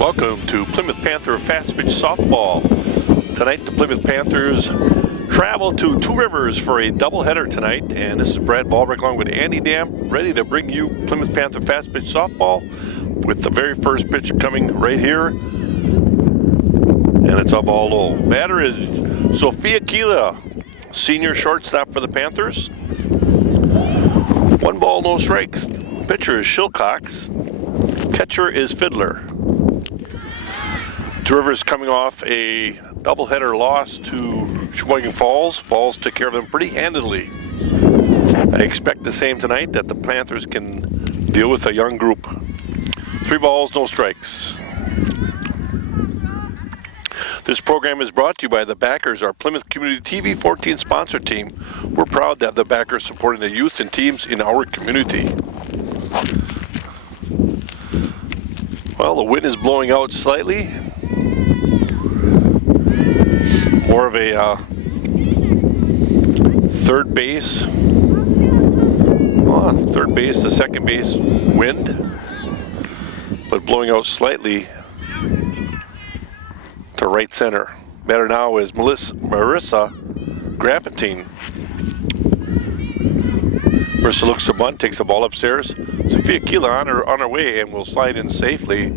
Welcome to Plymouth Panther Fast Pitch Softball. Tonight the Plymouth Panthers travel to Two Rivers for a doubleheader tonight, and this is Brad Ballbrick along with Andy Dam, ready to bring you Plymouth Panther Fast Pitch Softball with the very first pitch coming right here, and it's a ball low. Batter is Sophia Kila, senior shortstop for the Panthers. 1 ball, no strikes. Pitcher is Shilcox. Catcher is Fiddler. Two Rivers coming off a doubleheader loss to Sheboygan Falls. Falls took care of them pretty handedly. I expect the same tonight, that the Panthers can deal with a young group. 3 balls, no strikes. This program is brought to you by the backers, our Plymouth Community TV 14 sponsor team. We're proud to have the backers supporting the youth and teams in our community. Well, the wind is blowing out slightly. More of a third base to second base wind, but blowing out slightly to right center. Batter now is Marissa Grappentine. Marissa looks to bunt, takes the ball upstairs. Sophia Kila on her way and will slide in safely,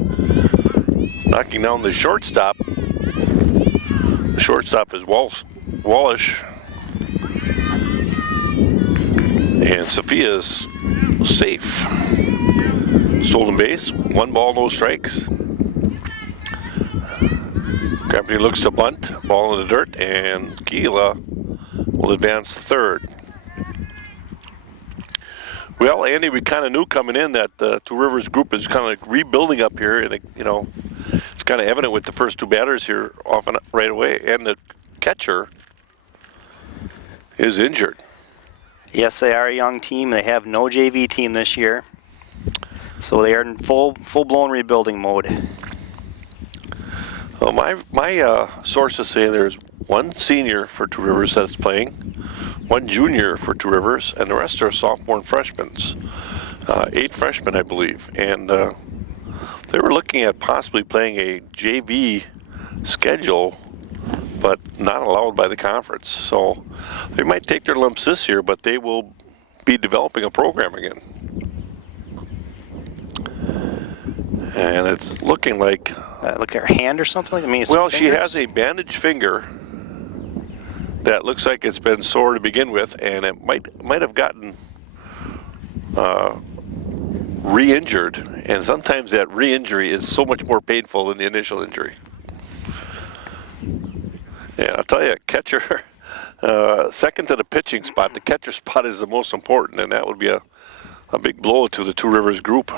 knocking down the shortstop. The shortstop is Wallish. And Sophia's safe. Stolen base, 1 ball, no strikes. Grappentine looks to bunt, ball in the dirt, and Kila will advance to third. Well, Andy, we kind of knew coming in that the Two Rivers group is kind of like rebuilding up here, and it's kind of evident with the first 2 batters here off and right away, and the catcher is injured. Yes, they are a young team. They have no JV team this year, so they are in full-blown rebuilding mode. Well, my sources say there's 1 senior for Two Rivers that's playing, 1 junior for Two Rivers, and the rest are sophomore and freshmen. 8 freshmen, I believe, and they were looking at possibly playing a JV schedule, but not allowed by the conference. So they might take their lumps this year, but they will be developing a program again. And it's looking like... look at her hand or something? I mean, well, she has a bandaged finger that looks like it's been sore to begin with, and it might have gotten re-injured, and sometimes that re-injury is so much more painful than the initial injury. Yeah, I'll tell you, catcher, second to the pitching spot, the catcher spot is the most important, and that would be a big blow to the Two Rivers group.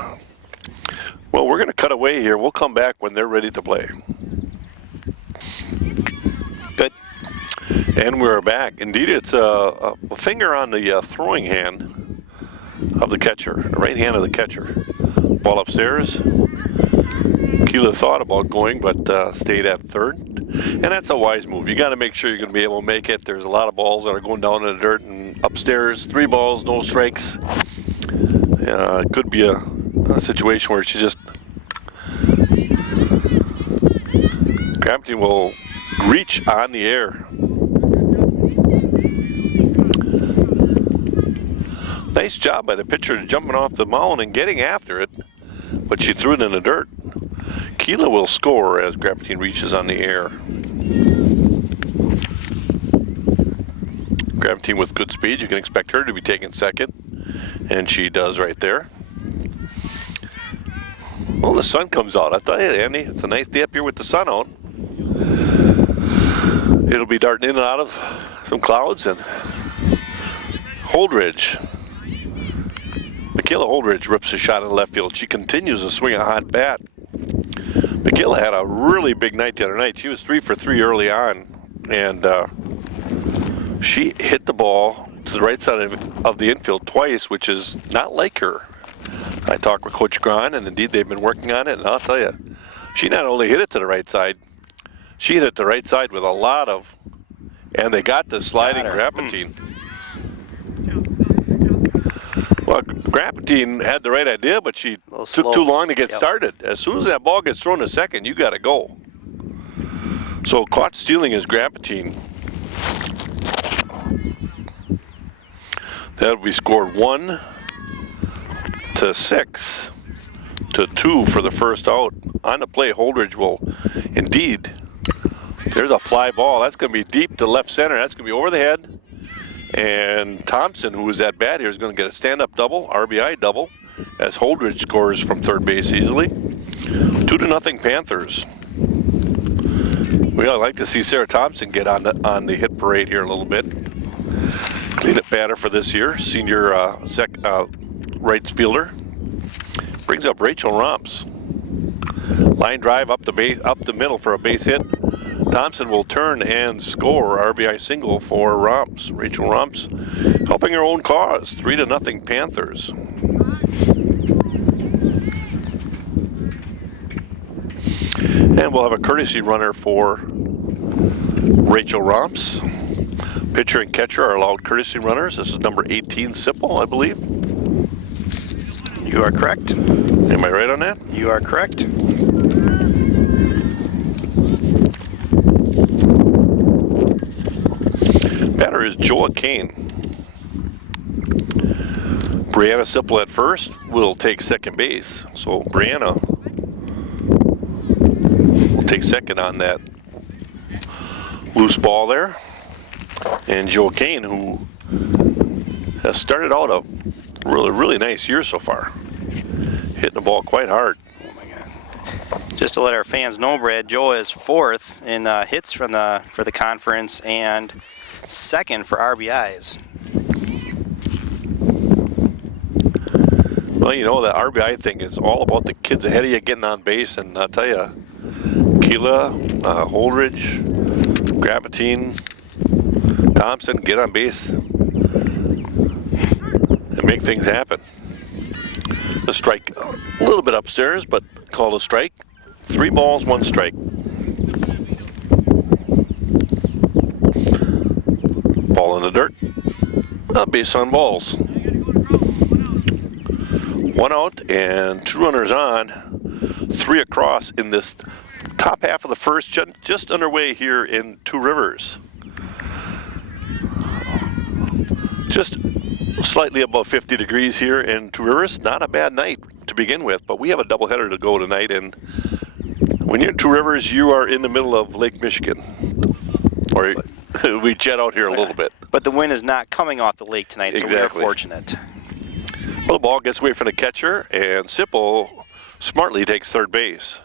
Well, we're going to cut away here. We'll come back when they're ready to play. Good. And we're back. Indeed, it's a finger on the throwing hand of the catcher, the right hand of the catcher. Ball upstairs. Kila thought about going, but stayed at third. And that's a wise move. You got to make sure you're going to be able to make it. There's a lot of balls that are going down in the dirt and upstairs. 3 balls, no strikes. It could be a situation where she just... Grappentine will reach on the air. Nice job by the pitcher jumping off the mound and getting after it, but she threw it in the dirt. Kila will score as Grappentine reaches on the air. Grappentine with good speed. You can expect her to be taking second, and she does right there. Well, the sun comes out. I tell you, Andy, it's a nice day up here with the sun out. It'll be darting in and out of some clouds, and Holdridge. Michaela Holdridge rips a shot in left field. She continues to swing a hot bat. Michaela had a really big night the other night. She was 3 for 3 early on, and she hit the ball to the right side of the infield twice, which is not like her. I talked with Coach Gran, and indeed they've been working on it, and I'll tell you, she not only hit it to the right side, she hit it to the right side with a lot of, and they got the sliding Grappentine. Well, Grapatine had the right idea, but she little took slow. too long to get Yep. started. As soon as that ball gets thrown to second, you got to go. So caught stealing is Grapatine. That'll be scored 1-6-2 for the first out. On the play, Holdridge will indeed. There's a fly ball. That's going to be deep to left center. That's going to be over the head. And Thompson, who is at bat here, is going to get a stand-up double, RBI double, as Holdridge scores from third base easily. 2-0 Panthers. We would like to see Sarah Thompson get on the hit parade here a little bit. Cleanup batter for this year, senior right fielder. Brings up Rachel Romps. Line drive up the middle for a base hit. Thompson will turn and score RBI single for Romps. Rachel Romps helping her own cause. 3-0 Panthers. And we'll have a courtesy runner for Rachel Romps. Pitcher and catcher are allowed courtesy runners. This is number 18, Sipple, I believe. You are correct. Am I right on that? You are correct. Batter is Joa Kane. Brianna Sipple at first will take second base. So Brianna will take second on that loose ball there. And Joa Kane, who has started out a really nice year so far. Hitting the ball quite hard. Oh my God. Just to let our fans know, Brad, Joe is fourth in hits for the conference and second for RBIs. Well, you know, the RBI thing is all about the kids ahead of you getting on base, and I'll tell you, Keela, Holdridge, Grapatine, Thompson get on base and make things happen. The strike a little bit upstairs, but called a strike. 3 balls, 1 strike. Ball in the dirt. Base on balls. 1 out and 2 runners on. 3 across in this top half of the first, just underway here in Two Rivers. Just slightly above 50 degrees here in Two Rivers. Not a bad night to begin with, but we have a doubleheader to go tonight. And when you're in Two Rivers, you are in the middle of Lake Michigan. Or we jet out here a little bit. But the wind is not coming off the lake tonight, so Exactly. we're fortunate. Well, the ball gets away from the catcher, and Sipple smartly takes third base.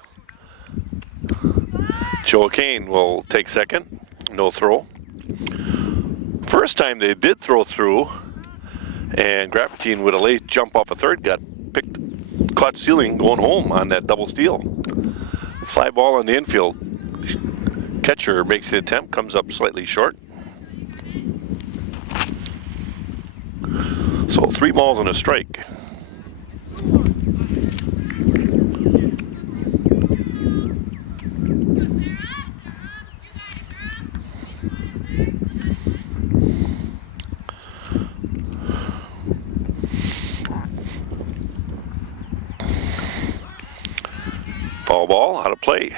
Joa Kane will take second. No throw. First time they did throw through, and Grapatine with a late jump off a third caught stealing going home on that double steal. Fly ball on the infield. Catcher makes the attempt, comes up slightly short. So 3 balls and a strike. Foul ball, out of play.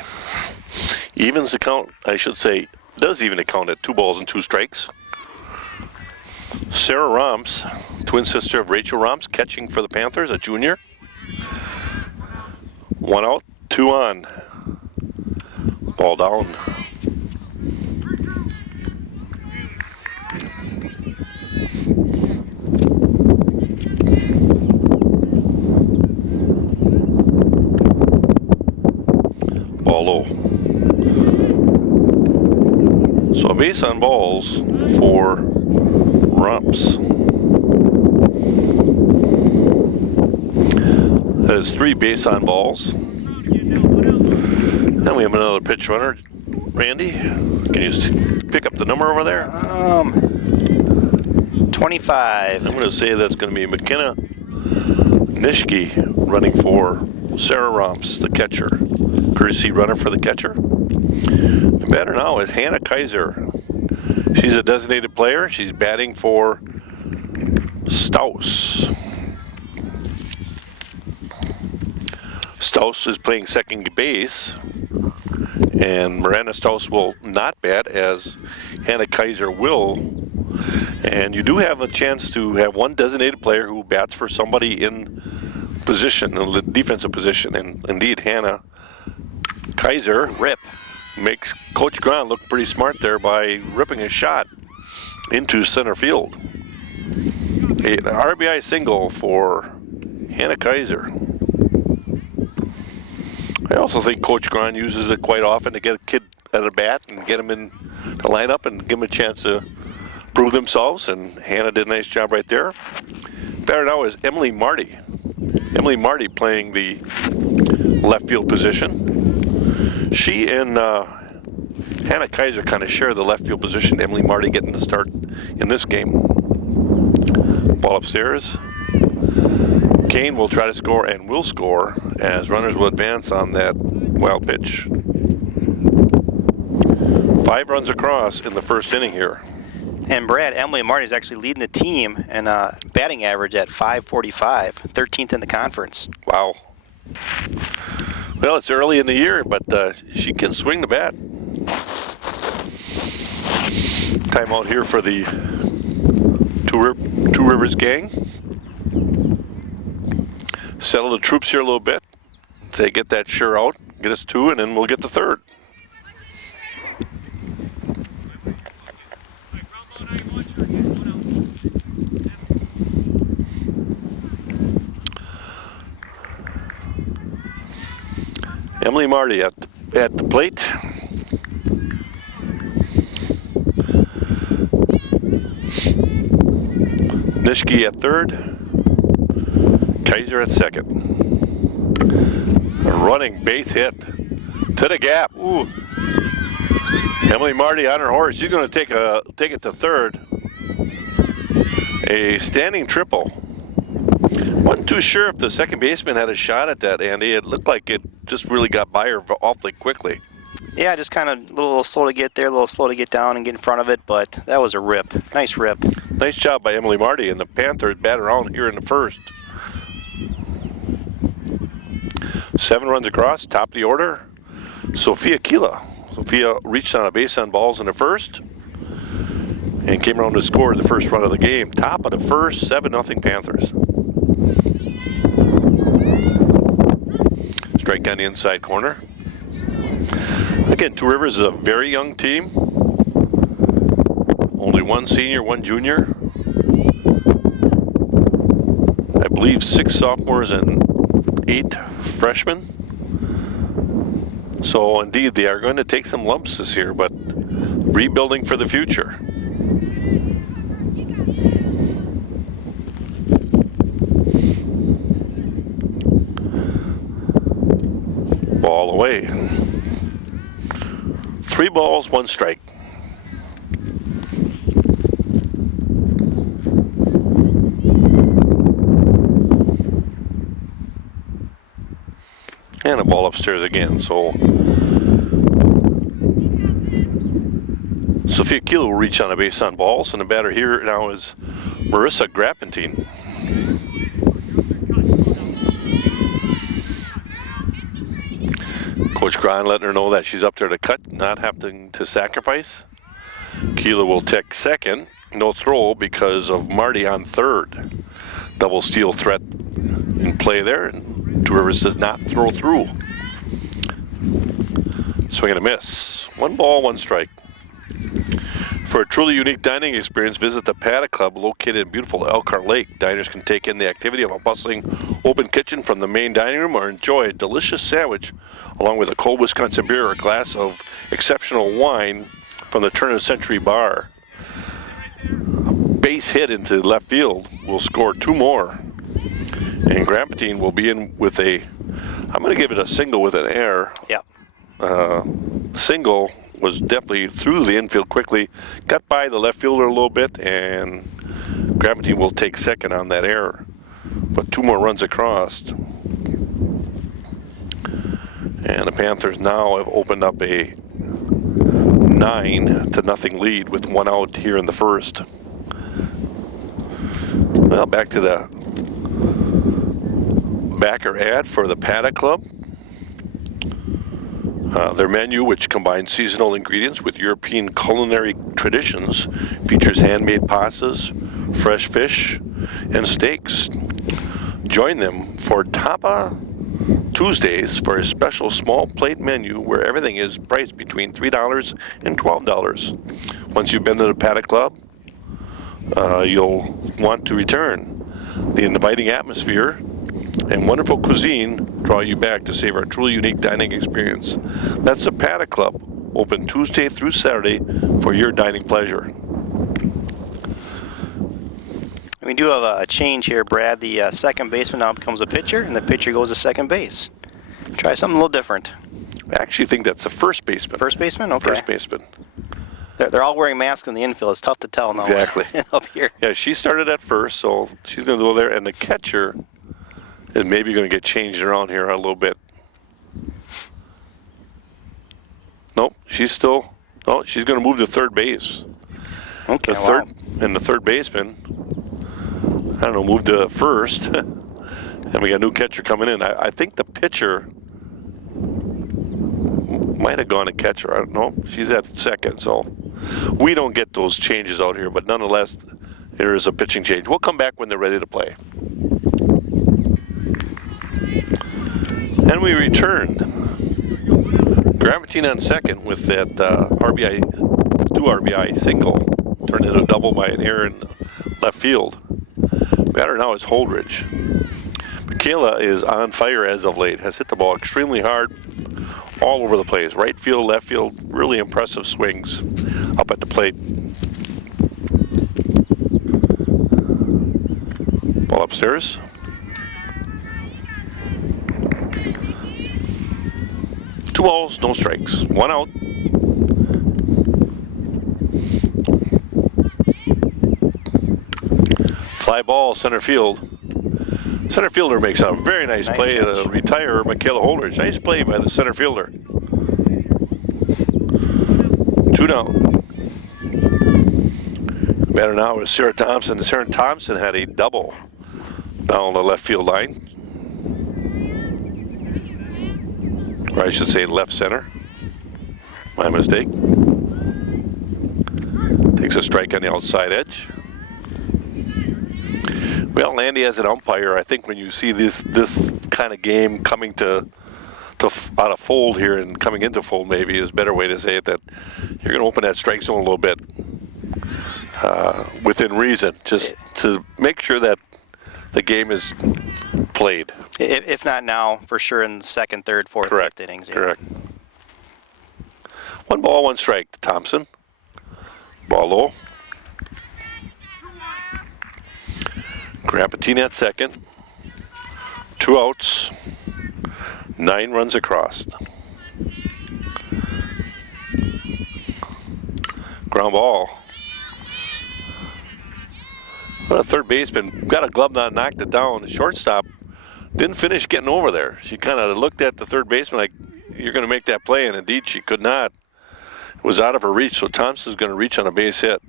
Evens the count, I should say, does even account at 2 balls and 2 strikes. Sarah Romps, twin sister of Rachel Romps, catching for the Panthers, a junior. 1 out, 2 on. Ball down. Ball low. So a base on balls for Romps. That is 3 base on balls. Then we have another pitch runner. Randy, can you pick up the number over there? 25. I'm going to say that's going to be McKenna Nishke running for Sarah Romps, the catcher. Courtesy runner for the catcher. The batter now is Hannah Kaiser. She's a designated player. She's batting for Staus. Staus is playing second base, and Miranda Staus will not bat, as Hannah Kaiser will. And you do have a chance to have one designated player who bats for somebody in position, in the defensive position. And indeed, Hannah Kaiser Rip. makes Coach Grant look pretty smart there by ripping a shot into center field. An RBI single for Hannah Kaiser. I also think Coach Grant uses it quite often to get a kid at a bat and get him in the lineup and give him a chance to prove themselves, and Hannah did a nice job right there. Better now is Emily Marty. Emily Marty playing the left field position. She and Hannah Kaiser kind of share the left field position. Emily Marty getting the start in this game. Ball upstairs. Kane will try to score and will score as runners will advance on that wild pitch. 5 runs across in the first inning here. And Brad, Emily Marty is actually leading the team in batting average at .545, 13th in the conference. Wow. Well, it's early in the year, but she can swing the bat. Timeout here for the Two Rivers gang. Settle the troops here a little bit. Say get that sure out, get us 2, and then we'll get the third. Emily Marty at the plate. Nishke at third. Kaiser at second. A running base hit to the gap. Ooh. Emily Marty on her horse. She's going to take it to third. A standing triple. Wasn't too sure if the second baseman had a shot at that, Andy. It looked like it just really got by her awfully quickly. Yeah, just kind of a little slow to get there, a little slow to get down and get in front of it, but that was a rip. Nice rip. Nice job by Emily Marty, and the Panthers bat around here in the first. 7 runs across, top of the order. Sophia Kila. Sophia reached on a base on balls in the first and came around to score the first run of the game. Top of the first, 7-0 Panthers. Strike on the inside corner. Again, Two Rivers is a very young team. Only 1 senior, 1 junior. I believe 6 sophomores and 8 freshmen. So indeed, they are going to take some lumps this year, but rebuilding for the future. Ball away. 3 balls, 1 strike. And a ball upstairs again. So Sophia Kilo will reach on a base on balls, and the batter here now is Marissa Grappentine. Coach Grant letting her know that she's up there to cut, not having to sacrifice. Kilo will take second. No throw because of Marty on third. Double steal threat in play there. Two Rivers does not throw through. Swing and a miss. 1 ball, 1 strike. For a truly unique dining experience, visit the Paddock Club located in beautiful Elkhart Lake. Diners can take in the activity of a bustling open kitchen from the main dining room or enjoy a delicious sandwich along with a cold Wisconsin beer or a glass of exceptional wine from the turn of the century bar. A base hit into left field will score 2 more. And Grampatine will be in with I'm going to give it a single with an error. Yep. Single was definitely through the infield quickly, got by the left fielder a little bit, and Grampatine will take second on that error. But 2 more runs across. And the Panthers now have opened up a 9-0 lead with 1 out here in the first. Well, back to the backer ad for the Paddock Club. Their menu, which combines seasonal ingredients with European culinary traditions, features handmade pastas, fresh fish, and steaks. Join them for Tapa Tuesdays for a special small plate menu where everything is priced between $3 and $12. Once you've been to the Paddock Club, you'll want to return. The inviting atmosphere and wonderful cuisine draw you back to savor a truly unique dining experience. That's the Paddock Club, open Tuesday through Saturday for your dining pleasure. We do have a change here, Brad. The second baseman now becomes a pitcher, and the pitcher goes to second base. Try something a little different. I actually think that's the first baseman. First baseman? Okay. First baseman. They're all wearing masks in the infield. It's tough to tell now. Exactly. Up here. Yeah, she started at first, so she's going to go there, and the catcher is maybe going to get changed around here a little bit. Nope, she's going to move to third base. Okay, And the third baseman, I don't know, moved to first. And we got a new catcher coming in. I think the pitcher might have gone to catcher. I don't know. She's at second, so we don't get those changes out here. But nonetheless, there is a pitching change. We'll come back when they're ready to play. And we return. Gravitine on second with that two RBI single. Turned into a double by an error in left field. Batter now is Holdridge. Michaela is on fire as of late. Has hit the ball extremely hard all over the place. Right field, left field, really impressive swings up at the plate. Ball upstairs. Two balls, no strikes. One out. Fly ball, center field. Center fielder makes a very nice play to retire Michaela Holdridge. Nice play by the center fielder. 2 down. The batter now is Sarah Thompson. Sarah Thompson had a double down the left field line. Or I should say left center. My mistake. Takes a strike on the outside edge. Well, Andy, as an umpire, I think when you see this kind of game coming to out of fold here and coming into fold, maybe is a better way to say it, that you're going to open that strike zone a little bit within reason, just to make sure that the game is played. If not now, for sure in the second, third, fourth, fifth innings. Yeah. Correct. 1 ball, 1 strike to Thompson. Ball low. Grapatine at second. 2 outs. 9 runs across. Ground ball. Well, the third baseman got a glove knot, knocked it down. The shortstop didn't finish getting over there. She kind of looked at the third baseman like, you're going to make that play, and indeed she could not. It was out of her reach, so Thompson's going to reach on a base hit.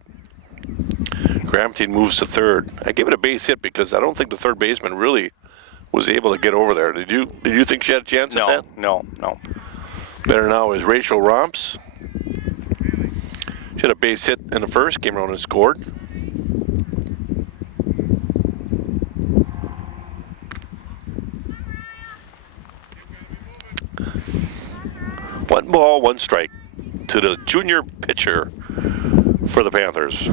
Gravitine moves to third. I give it a base hit because I don't think the third baseman really was able to get over there. Did you think she had a chance at that? No. Better now is Rachel Romps. She had a base hit in the first, came around and scored. One ball, 1 strike to the junior pitcher for the Panthers.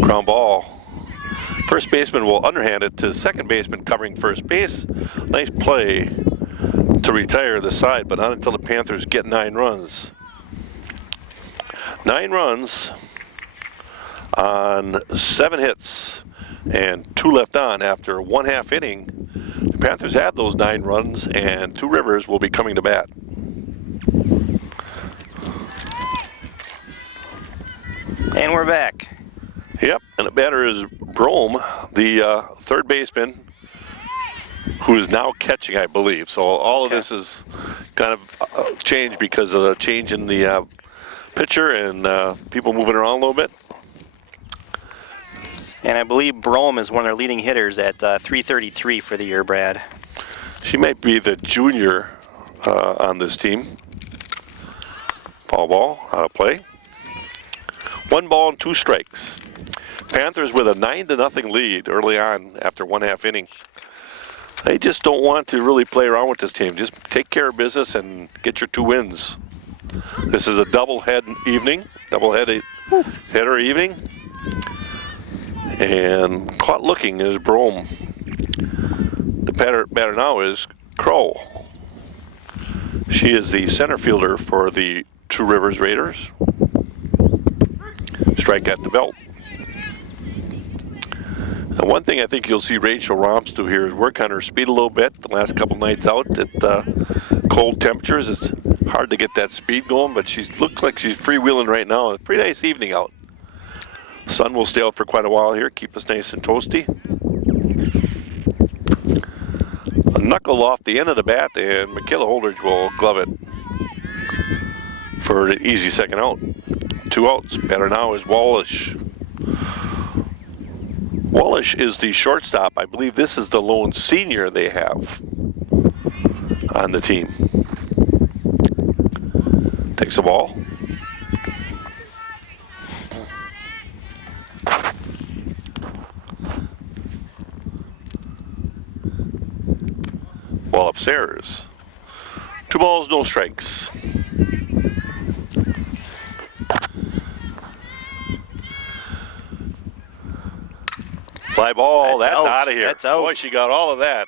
Ground ball. First baseman will underhand it to second baseman covering first base. Nice play to retire the side, but not until the Panthers get 9 runs. 9 runs on 7 hits and 2 left on after 1/2 inning. The Panthers have those 9 runs, and Two Rivers will be coming to bat. And we're back. Yep, and the batter is Brome, the third baseman, who is now catching, I believe. So all of this is kind of changed because of the change in the pitcher and people moving around a little bit. And I believe Brome is one of their leading hitters at 333 for the year, Brad. She might be the junior on this team. Foul ball, out of play. 1 ball and 2 strikes. Panthers with a 9-0 lead early on after 1/2 inning. They just don't want to really play around with this team. Just take care of business and get your 2 wins. This is a doubleheader evening. And caught looking is Brome. The batter now is Crow. She is the center fielder for the Two Rivers Raiders. Strike at the belt. And one thing I think you'll see Rachel Romps do here is work on her speed a little bit. The last couple nights out at cold temperatures, it's hard to get that speed going, but she looks like she's freewheeling right now. It's a pretty nice evening out. Sun will stay out for quite a while here, keep us nice and toasty. A knuckle off the end of the bat, and Michaela Holdridge will glove it for the easy second out. 2 outs. Batter now is Wallish. Wallish is the shortstop. I believe this is the lone senior they have on the team. Takes the ball. Ball upstairs. 2 balls, no strikes. Fly ball, that's out of here. That's out. Boy, she got all of that.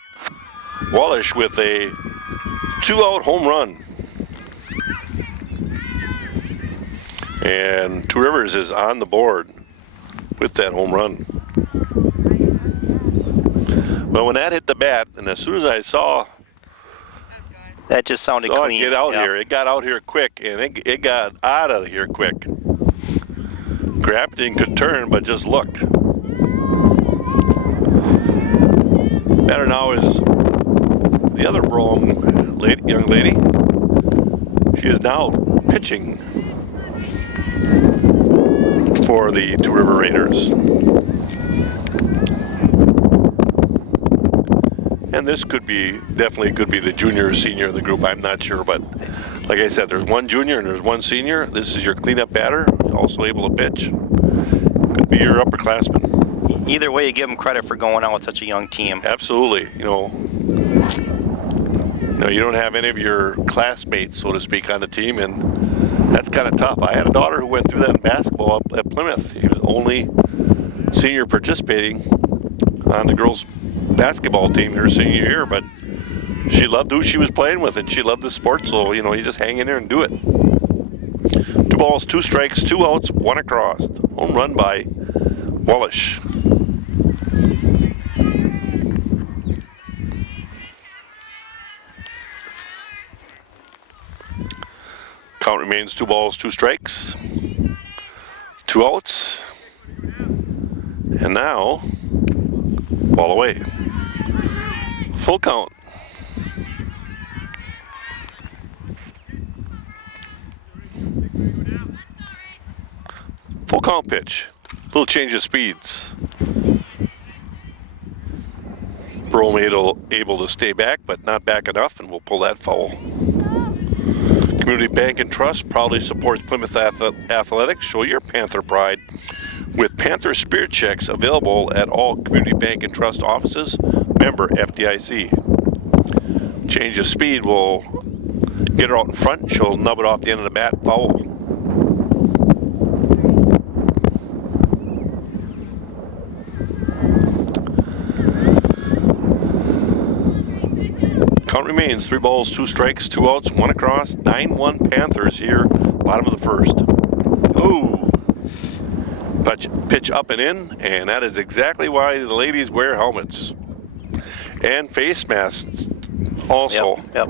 Wallish with a 2-out home run. And Two Rivers is on the board with that home run. But when that hit the bat, and as soon as I saw That just sounded it clean. get out Yep. here, it got out here quick, and it got out of here quick. Grafton could turn, but just look. Batter now is the other Brome young lady. She is now pitching for the Two River Raiders. And this definitely could be the junior or senior in the group. I'm not sure, but like I said, there's 1 junior and there's 1 senior. This is your cleanup batter, also able to pitch. Could be your upperclassman. Either way, you give them credit for going out with such a young team. Absolutely. You don't have any of your classmates, so to speak, on the team, and that's kind of tough. I had a daughter who went through that in basketball up at Plymouth. She was only senior participating on the girls' basketball team her senior year, but she loved who she was playing with, and she loved the sport, so, you just hang in there and do it. 2 balls, 2 strikes, 2 outs, 1 across. Home run by Wallish. Count remains 2 balls, 2 strikes, 2 outs, and now ball away. Full count. Full count pitch. Little change of speeds. Brome able to stay back, but not back enough, and we'll pull that foul. Community Bank and Trust proudly supports Plymouth Athletics. Show your Panther pride with Panther Spirit Checks available at all Community Bank and Trust offices. Member FDIC. Change of speed will get her out in front, and she'll nub it off the end of the bat. Foul. Count remains 3 balls, 2 strikes, 2 outs, 1 across. 9-1 Panthers here, bottom of the first. Oh, pitch up and in, and that is exactly why the ladies wear helmets and face masks. Also, Yep.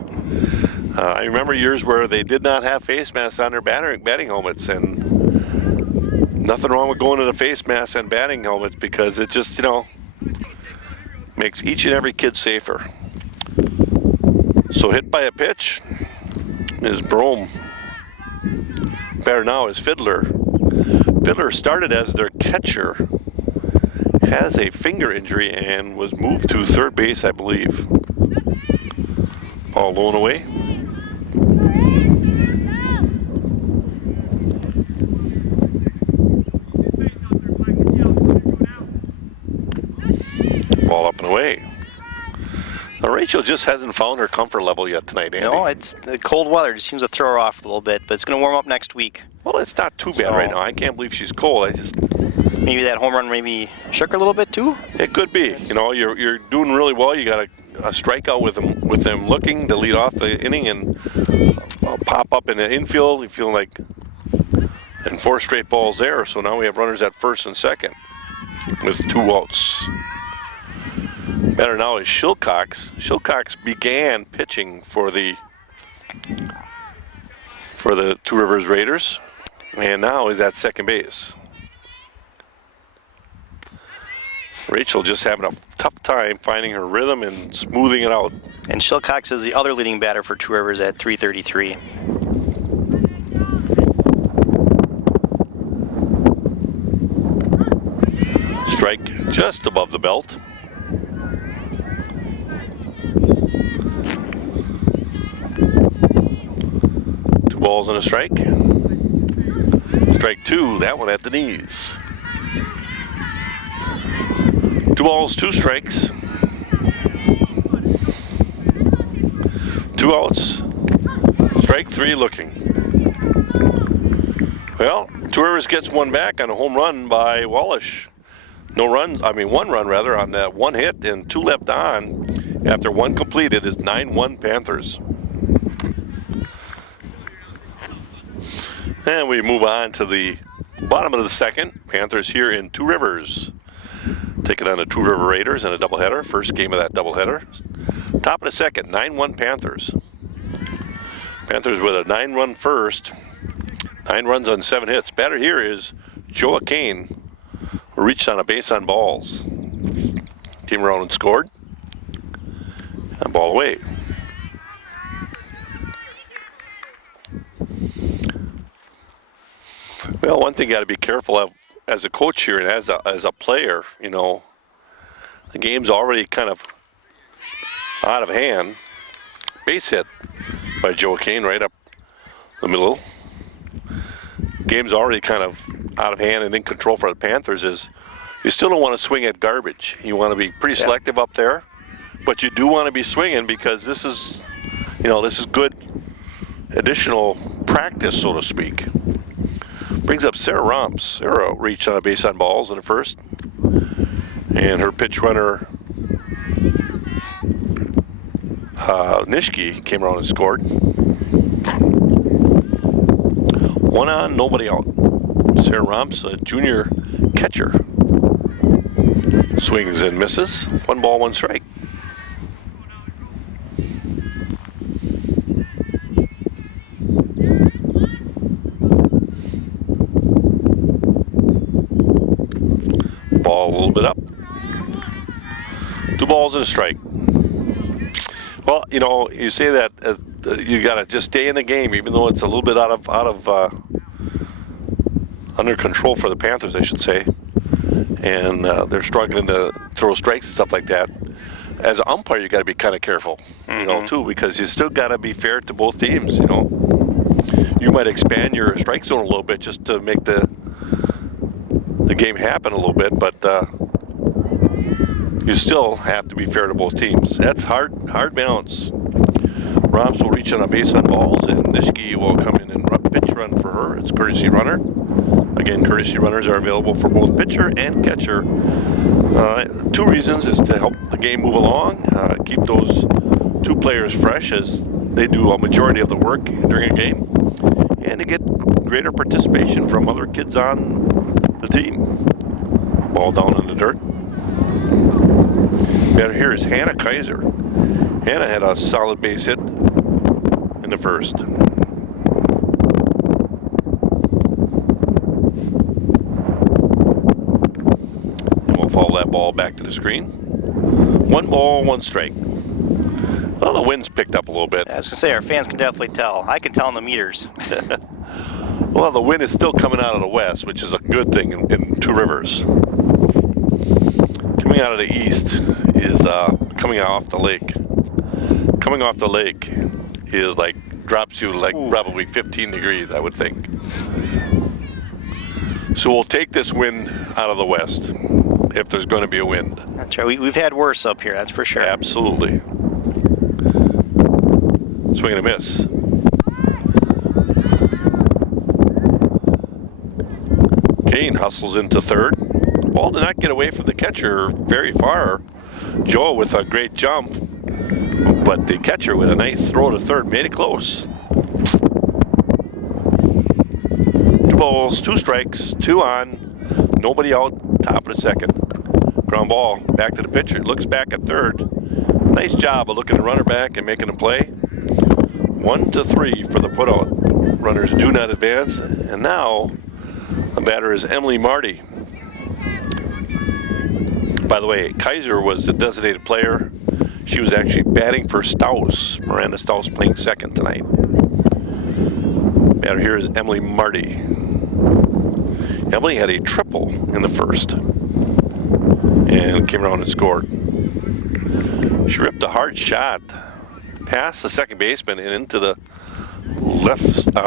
I remember years where they did not have face masks on their batting helmets, and nothing wrong with going to the face masks and batting helmets because it just, makes each and every kid safer. So hit by a pitch is Brome. Batter now is Fiddler. Fiddler started as their catcher, has a finger injury and was moved to third base, I believe. Ball low and away. Ball up and away. Now Rachel just hasn't found her comfort level yet tonight, Andy. No, it's the cold weather just seems to throw her off a little bit, but it's going to warm up next week. Well, it's not too bad right now. I can't believe she's cold. Maybe that home run maybe shook her a little bit too. It could be. You know, you're doing really well. You got a strikeout with them looking to lead off the inning and pop up in the infield. You feel like, and 4 straight balls there. So now we have runners at first and second with 2 outs. Better now is Shilcox. Shilcox began pitching for the Two Rivers Raiders, and now is at second base. Rachel just having a tough time finding her rhythm and smoothing it out. And Shilcox is the other leading batter for Two Rivers at .333. Strike just above the belt. Balls and a strike. Strike 2, that one at the knees. 2 balls, 2 strikes. 2 outs. Strike 3 looking. Well, Two Rivers gets one back on a home run by Wallish. One run rather, on that 1 hit and 2 left on. After 1 completed is 9-1 Panthers. And we move on to the bottom of the second. Panthers here in Two Rivers, taking on the Two River Raiders in a doubleheader. First game of that doubleheader. Top of the second, 9-1 Panthers. Panthers with a 9-run first. 9 runs on 7 hits. Batter here is Joa Kane, who reached on a base on balls. Came around and scored. And ball away. Well, one thing you got to be careful of as a coach here and as a player, you know, the game's already kind of out of hand. Base hit by Joa Kane right up the middle. Game's already kind of out of hand and in control for the Panthers. Is you still don't want to swing at garbage. You want to be pretty selective up there, but you do want to be swinging because this is, you know, this is good additional practice, so to speak. Brings up Sarah Romps. Sarah reached on a base on balls in the first. And her pitch runner, Nishki, came around and scored. 1 on, nobody out. Sarah Romps, a junior catcher. Swings and misses. 1 ball, 1 strike. Ball a little bit up. 2 balls and a strike. Well, you know, you say that you got to just stay in the game, even though it's a little bit out of under control for the Panthers, I should say, and they're struggling to throw strikes and stuff like that. As an umpire, you got to be kind of careful, you know, too, because you still got to be fair to both teams. You know, you might expand your strike zone a little bit just to make the game happen a little bit, but you still have to be fair to both teams. That's hard balance. Romps will reach on a base on balls, and Nishki will come in and pitch run for her. It's courtesy runner. Again, courtesy runners are available for both pitcher and catcher. 2 reasons is to help the game move along, keep those 2 players fresh as they do a majority of the work during a game, and to get greater participation from other kids on the team. Ball down in the dirt. Batter here is Hannah Kaiser. Hannah had a solid base hit in the first. And we'll follow that ball back to the screen. 1 ball, 1 strike. Well, the wind's picked up a little bit. I was going to say, our fans can definitely tell. I can tell in the meters. Well, the wind is still coming out of the west, which is a good thing in Two Rivers. coming out of the east is coming off the lake. Coming off the lake is like drops you like probably 15 degrees, I would think. So we'll take this wind out of the west if there's going to be a wind. That's right. We've had worse up here, that's for sure. Absolutely. Swing and a miss. Kane hustles into third. Ball did not get away from the catcher very far. Joe with a great jump, but the catcher with a nice throw to third made it close. 2 balls, 2 strikes, 2 on, nobody out, top of the second. Ground ball back to the pitcher. Looks back at third. Nice job of looking the runner back and making a play. 1-3 for the putout. Runners do not advance, and now the batter is Emily Marty. By the way, Kaiser was the designated player. She was actually batting for Staus. Miranda Staus playing second tonight. Batter here is Emily Marty. Emily had a triple in the first and came around and scored. She ripped a hard shot past the second baseman and into the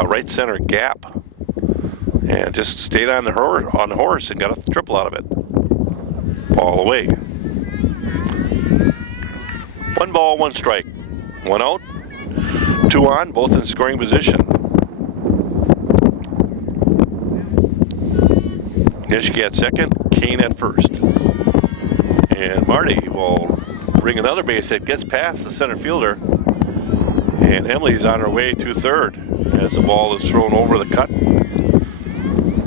right center gap, and just stayed on the horse and got a triple out of it. Ball away. 1 ball, 1 strike. 1 out, 2 on, both in scoring position. Nishke at second, Kane at first. And Marty will bring another base hit, gets past the center fielder, and Emily's on her way to third as the ball is thrown over the cut.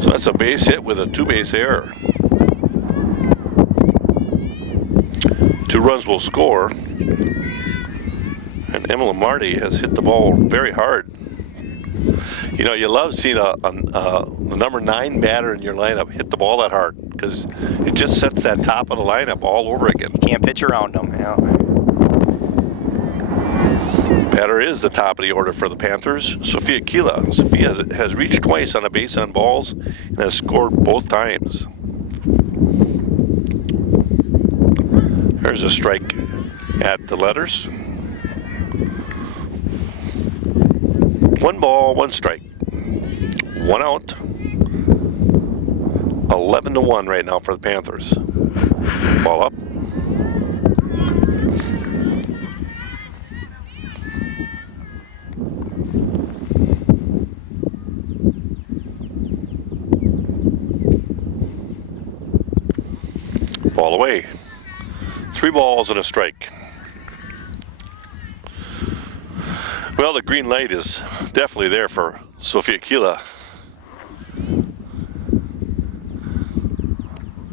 So that's a base hit with a 2-base error. 2 runs will score, and Emily Marty has hit the ball very hard. You know, you love seeing the number 9 batter in your lineup hit the ball that hard, because it just sets that top of the lineup all over again. Can't pitch around them. Yeah. Batter is the top of the order for the Panthers, Sophia Kila. Sophia has reached twice on a base on balls and has scored both times. There's a strike at the letters. 1 ball, 1 strike. 1 out. 11-1 right now for the Panthers. Ball up. Ball away. 3 balls and a strike. Well, the green light is definitely there for Sophia Kila.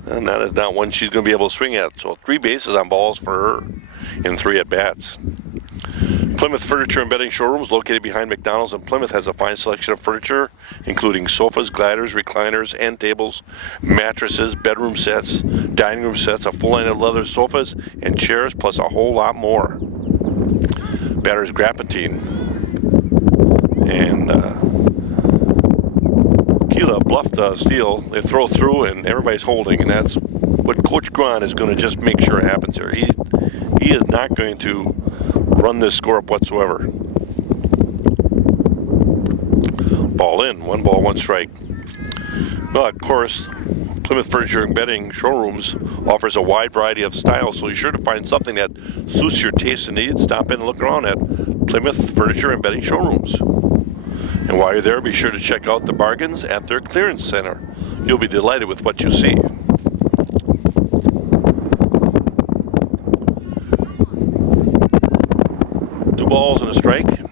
And that is not one she's going to be able to swing at. So 3 bases on balls for her in 3 at-bats. Plymouth Furniture and Bedding Showrooms, located behind McDonald's in Plymouth, has a fine selection of furniture, including sofas, gliders, recliners, end tables, mattresses, bedroom sets, dining room sets, a full line of leather sofas and chairs, plus a whole lot more. Batter is Grappentine. And Kila bluffed steal. They throw through and everybody's holding, and that's what Coach Grant is going to just make sure happens here. He is not going to run this score up whatsoever. Ball in, 1 ball, 1 strike. Well, of course, Plymouth Furniture and Bedding Showrooms offers a wide variety of styles, so you're sure to find something that suits your taste and needs. Stop in and look around at Plymouth Furniture and Bedding Showrooms. And while you're there, be sure to check out the bargains at their clearance center. You'll be delighted with what you see. Balls and a strike to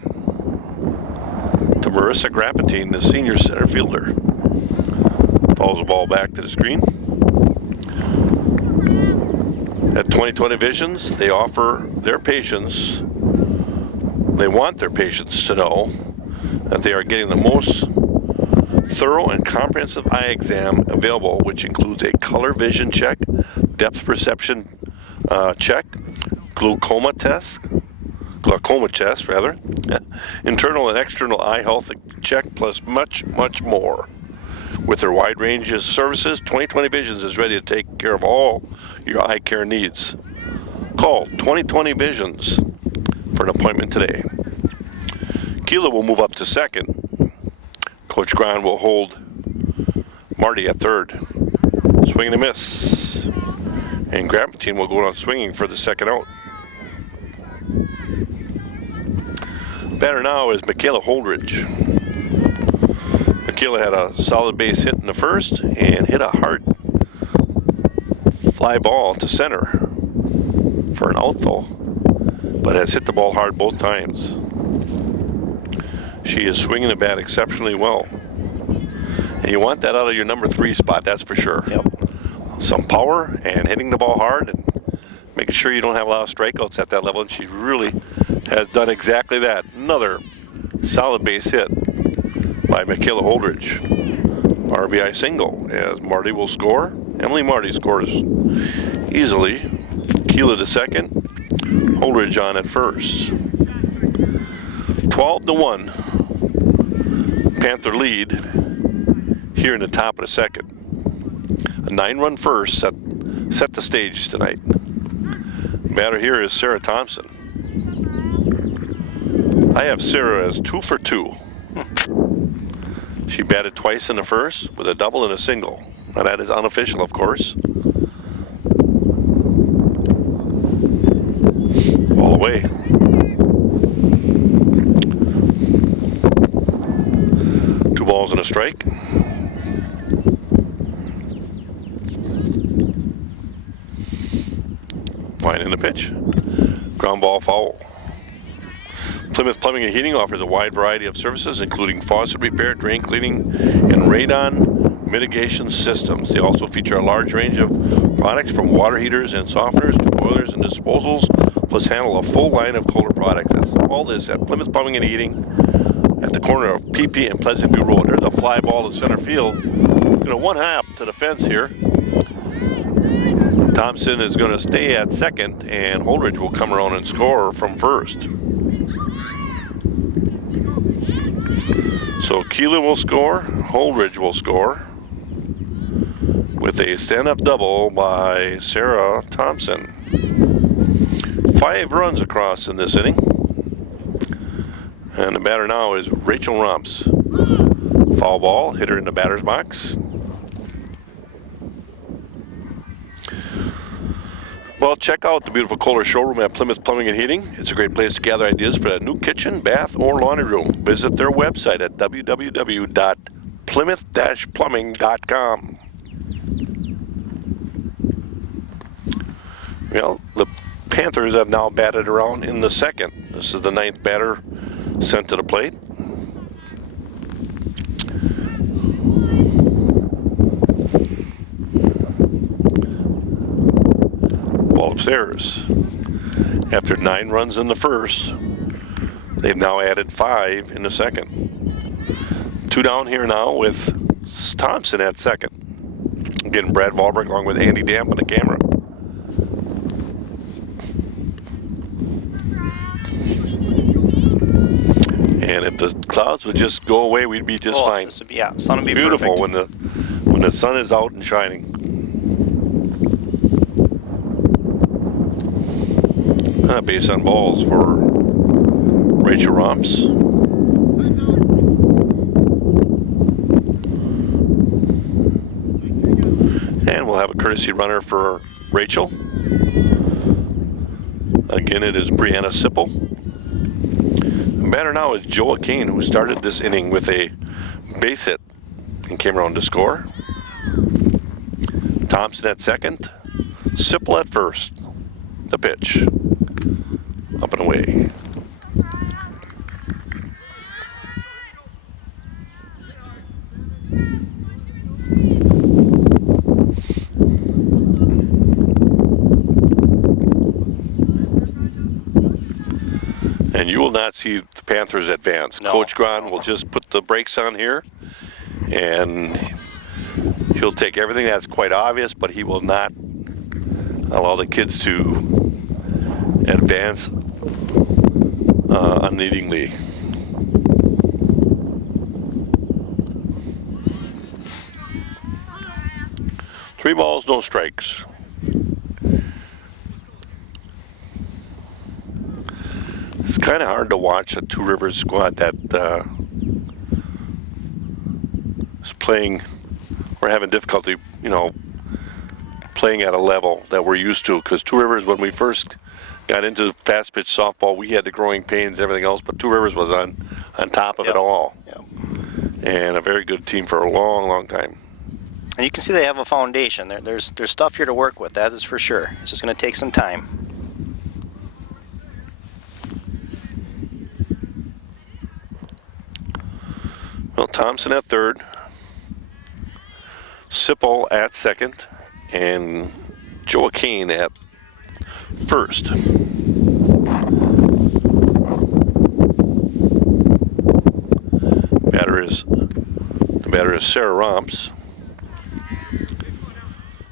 Marissa Grappentine, the senior center fielder. Follows the ball back to the screen. At 20/20 Visions, they offer their patients, they want their patients to know that they are getting the most thorough and comprehensive eye exam available, which includes a color vision check, depth perception check, glaucoma test, internal and external eye health check, plus much, much more. With their wide range of services, 2020 Visions is ready to take care of all your eye care needs. Call 2020 Visions for an appointment today. Keela will move up to second. Coach Grahn will hold Marty at third. Swing and a miss. And Grampentine will go on swinging for the second out. Batter now is Michaela Holdridge. Michaela had a solid base hit in the first and hit a hard fly ball to center for an out though, but has hit the ball hard both times. She is swinging the bat exceptionally well. And you want that out of your number 3 spot, that's for sure. Yep. Some power and hitting the ball hard and making sure you don't have a lot of strikeouts at that level, and she really has done exactly that. Another solid base hit by Michaela Holdridge. RBI single as Marty will score. Emily Marty scores easily. Keela to second. Holdridge on at first. 12-1. Panther lead here in the top of the second. A 9-run first set the stage tonight. Batter here is Sarah Thompson. I have Sarah as 2 for 2. She batted twice in the first with a double and a single. Now that is unofficial, of course. All the way. Two balls and a strike. Fine in the pitch. Ground ball foul. Plymouth Plumbing and Heating offers a wide variety of services, including faucet repair, drain cleaning, and radon mitigation systems. They also feature a large range of products from water heaters and softeners to boilers and disposals, plus handle a full line of Kohler products. That's all this at Plymouth Plumbing and Heating at the corner of PP and Pleasant View Road. There's a fly ball to center field. One hop to the fence here. Thompson is going to stay at second, and Holdridge will come around and score from first. So Keela will score, Holdridge will score with a stand-up double by Sarah Thompson. 5 runs across in this inning. And the batter now is Rachel Rumps. Foul ball, hit her in the batter's box. Well, check out the beautiful Kohler showroom at Plymouth Plumbing and Heating. It's a great place to gather ideas for a new kitchen, bath, or laundry room. Visit their website at www.plymouth-plumbing.com. Well, the Panthers have now batted around in the second. This is the 9th batter sent to the plate. Ball upstairs. After 9 runs in the first, they've now added 5 in the second. 2 down here now with Thompson at second. Again, Brad Wahlberg along with Andy Damp on the camera. And if the clouds would just go away, we'd be just fine. This would be, yeah, sun would be beautiful perfect. when the sun is out and shining. Base on balls for Rachel Rumps. And we'll have a courtesy runner for Rachel. Again, it is Brianna Sipple. The batter now is Joa Kane, who started this inning with a base hit and came around to score. Thompson at second. Sipple at first. The pitch. Up and away. And you will not see the Panthers advance. No. Coach Grahn will just put the brakes on here, and he'll take everything that's quite obvious, but he will not allow the kids to advance unneedingly. 3 balls, no strikes. It's kind of hard to watch a Two Rivers squad that is playing. We're having difficulty, playing at a level that we're used to. Because Two Rivers, when we first got into fast pitch softball, we had the growing pains, everything else, but Two Rivers was on top of it all. Yep. And a very good team for a long, long time. And you can see they have a foundation. There's stuff here to work with, that is for sure. It's just going to take some time. Well, Thompson at third, Sipple at second, and Joaquin at first. The batter is Sarah Romps.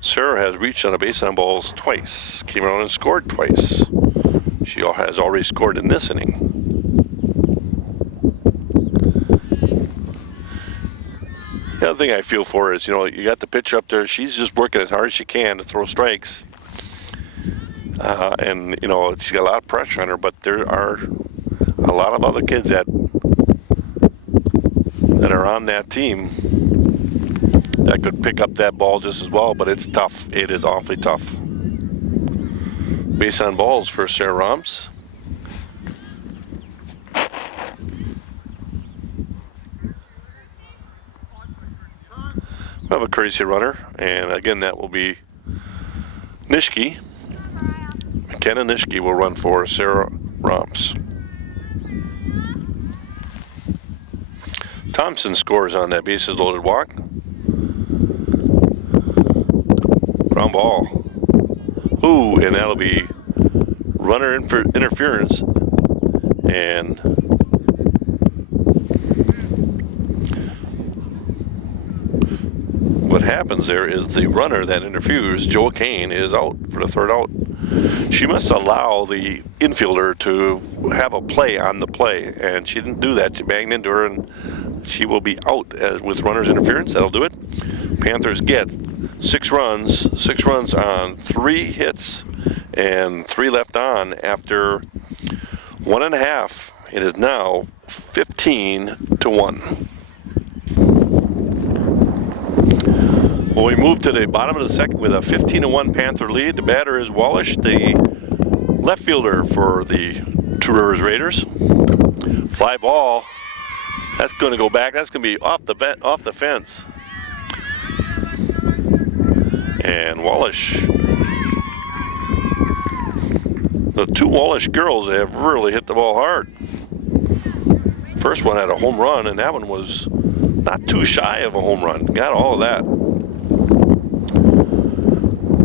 Sarah has reached on a base on balls twice, came around and scored twice. She has already scored in this inning. The other thing I feel for is, you got the pitcher up there. She's just working as hard as she can to throw strikes. And, she's got a lot of pressure on her, but there are a lot of other kids that are on that team that could pick up that ball just as well, but it's tough. It is awfully tough. Base on balls for Sarah Romps. We have a courtesy runner, and again, that will be Nishke. McKenna Nishke will run for Sarah Romps. Thompson scores on that bases loaded walk. Ground ball. Ooh, and that'll be runner interference. And what happens there is the runner that interferes, Joaquin, is out for the third out. She must allow the infielder to have a play on the play, and she didn't do that. She banged into her, and she will be out with runner's interference. That'll do it. Panthers get 6 runs on 3 hits, and 3 left on after 1.5. It is now 15-1. Well, we move to the bottom of the second with a 15-1 Panther lead. The batter is Wallish, the left fielder for the Two Rivers Raiders. Fly ball. That's going to go back. That's going to be off the fence. And Wallish, the 2 Wallish girls have really hit the ball hard. First one had a home run, and that one was not too shy of a home run. Got all of that.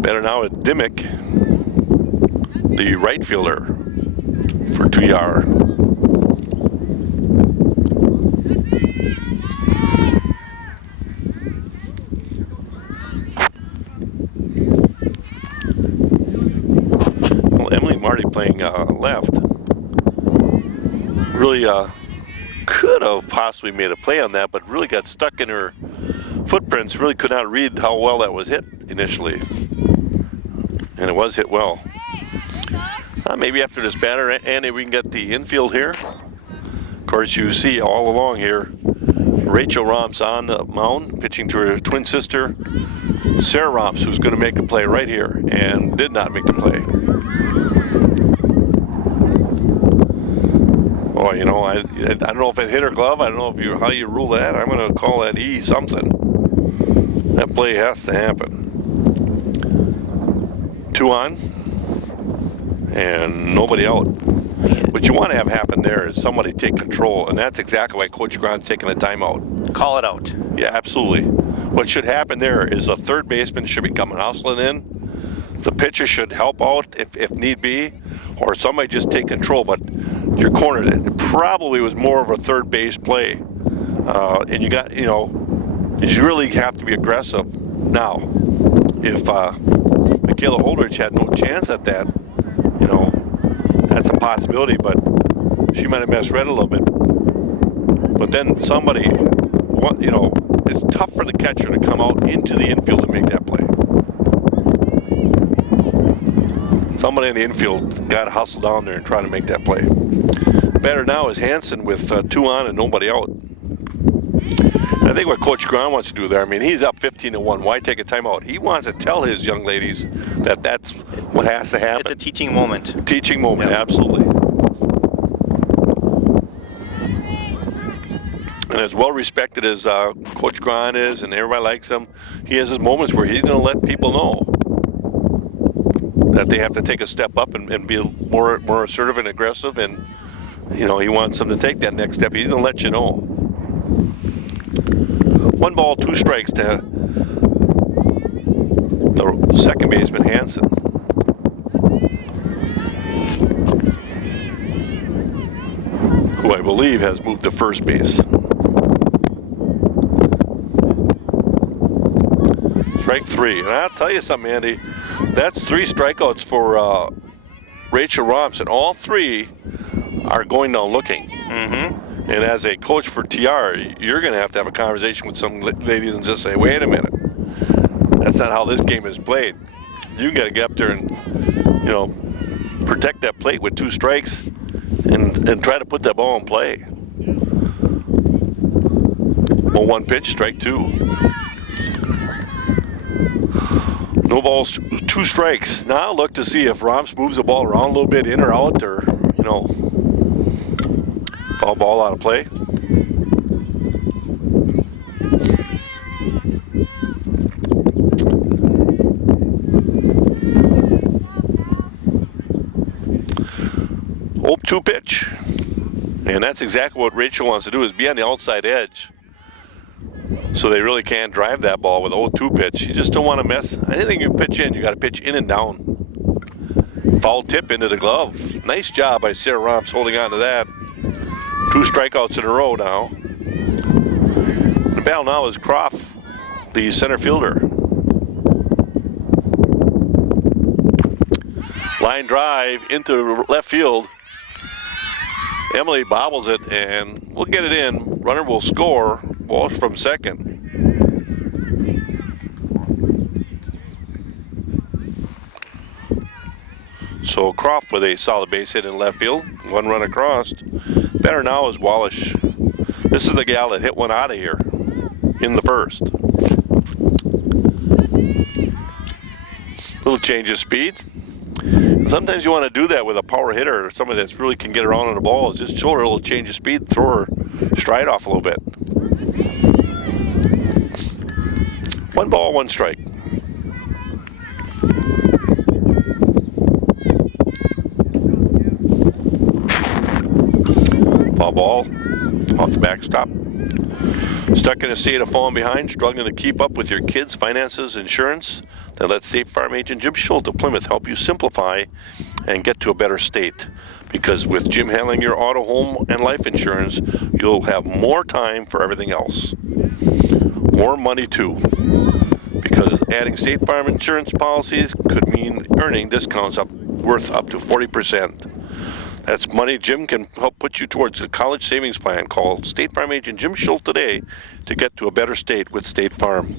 Better now at Dimmick, the right fielder for 2R. Well, Emily Marty playing left really could have possibly made a play on that, but really got stuck in her footprints. Really could not read how well that was hit initially. And it was hit well. Maybe after this batter, Andy, we can get the infield here. Of course, you see all along here, Rachel Romps on the mound, pitching to her twin sister, Sarah Romps, who's going to make a play right here, and did not make the play. Oh, I don't know if it hit her glove. I don't know how you rule that. I'm going to call that E something. That play has to happen. 2 on, and nobody out. What you want to have happen there is somebody take control, and that's exactly why Coach Grant's taking a timeout. Call it out. Yeah, absolutely. What should happen there is a third baseman should be coming hustling in. The pitcher should help out if need be, or somebody just take control, but you're cornered. It probably was more of a third base play. And you got, you really have to be aggressive. Now, if Michaela Holdridge had no chance at that, that's a possibility, but she might have misread a little bit. But then somebody, it's tough for the catcher to come out into the infield and make that play. somebody in the infield got to hustle down there and try to make that play. Better now is Hansen with 2 on and nobody out. I think what Coach Graham wants to do there, I mean, he's up 15-1. Why take a timeout? He wants to tell his young ladies that that's what has to happen. It's a teaching moment. Teaching moment, Yep. absolutely. And as well respected as Coach Graham is, and everybody likes him, he has his moments where he's going to let people know that they have to take a step up and be more assertive and aggressive, and you know, he wants them to take that next step. He's going to let you know. 1 ball, 2 strikes to the second baseman, Hansen. Who I believe has moved to first base. Strike 3. And I'll tell you something, Andy. That's 3 strikeouts for Rachel Romson. All 3 are going down looking. Mm-hmm. And as a coach for TR, you're going to have a conversation with some ladies and just say, wait a minute. That's not how this game is played. You got to get up there and, you know, protect that plate with 2 strikes and try to put that ball in play. 1 pitch, strike 2. No balls, 2 strikes. Now look to see if Roms moves the ball around a little bit, in or out, or, you know, foul ball out of play. Oh, 2 pitch. And that's exactly what Rachel wants to do, is be on the outside edge. So they really can't drive that ball with 0-2 pitch. You just don't want to mess. Anything you pitch in, you got to pitch in and down. Foul tip into the glove. Nice job by Sarah Roms holding on to that. 2 strikeouts in a row now. The battle now is Croft, the center fielder. Line drive into left field. Emily bobbles it, and we'll get it in. Runner will score. Walsh from second. So Croft with a solid base hit in left field. 1 run across. Better now is Walsh. This is the gal that hit one out of here in the first. Little change of speed. Sometimes you want to do that with a power hitter or somebody that's really can get around on the ball. Just show her a little change of speed, throw her stride off a little bit. 1 ball, 1 strike. Foul ball off the backstop. Stuck in a state of falling behind, struggling to keep up with your kids' finances, insurance? Then let State Farm agent Jim Schultz of Plymouth help you simplify and get to a better state. Because with Jim handling your auto, home, and life insurance, you'll have more time for everything else. More money too. Because adding State Farm insurance policies could mean earning discounts worth up to 40%. That's money Jim can help put you towards a college savings plan. Call State Farm agent Jim Schultz today to get to a better state with State Farm.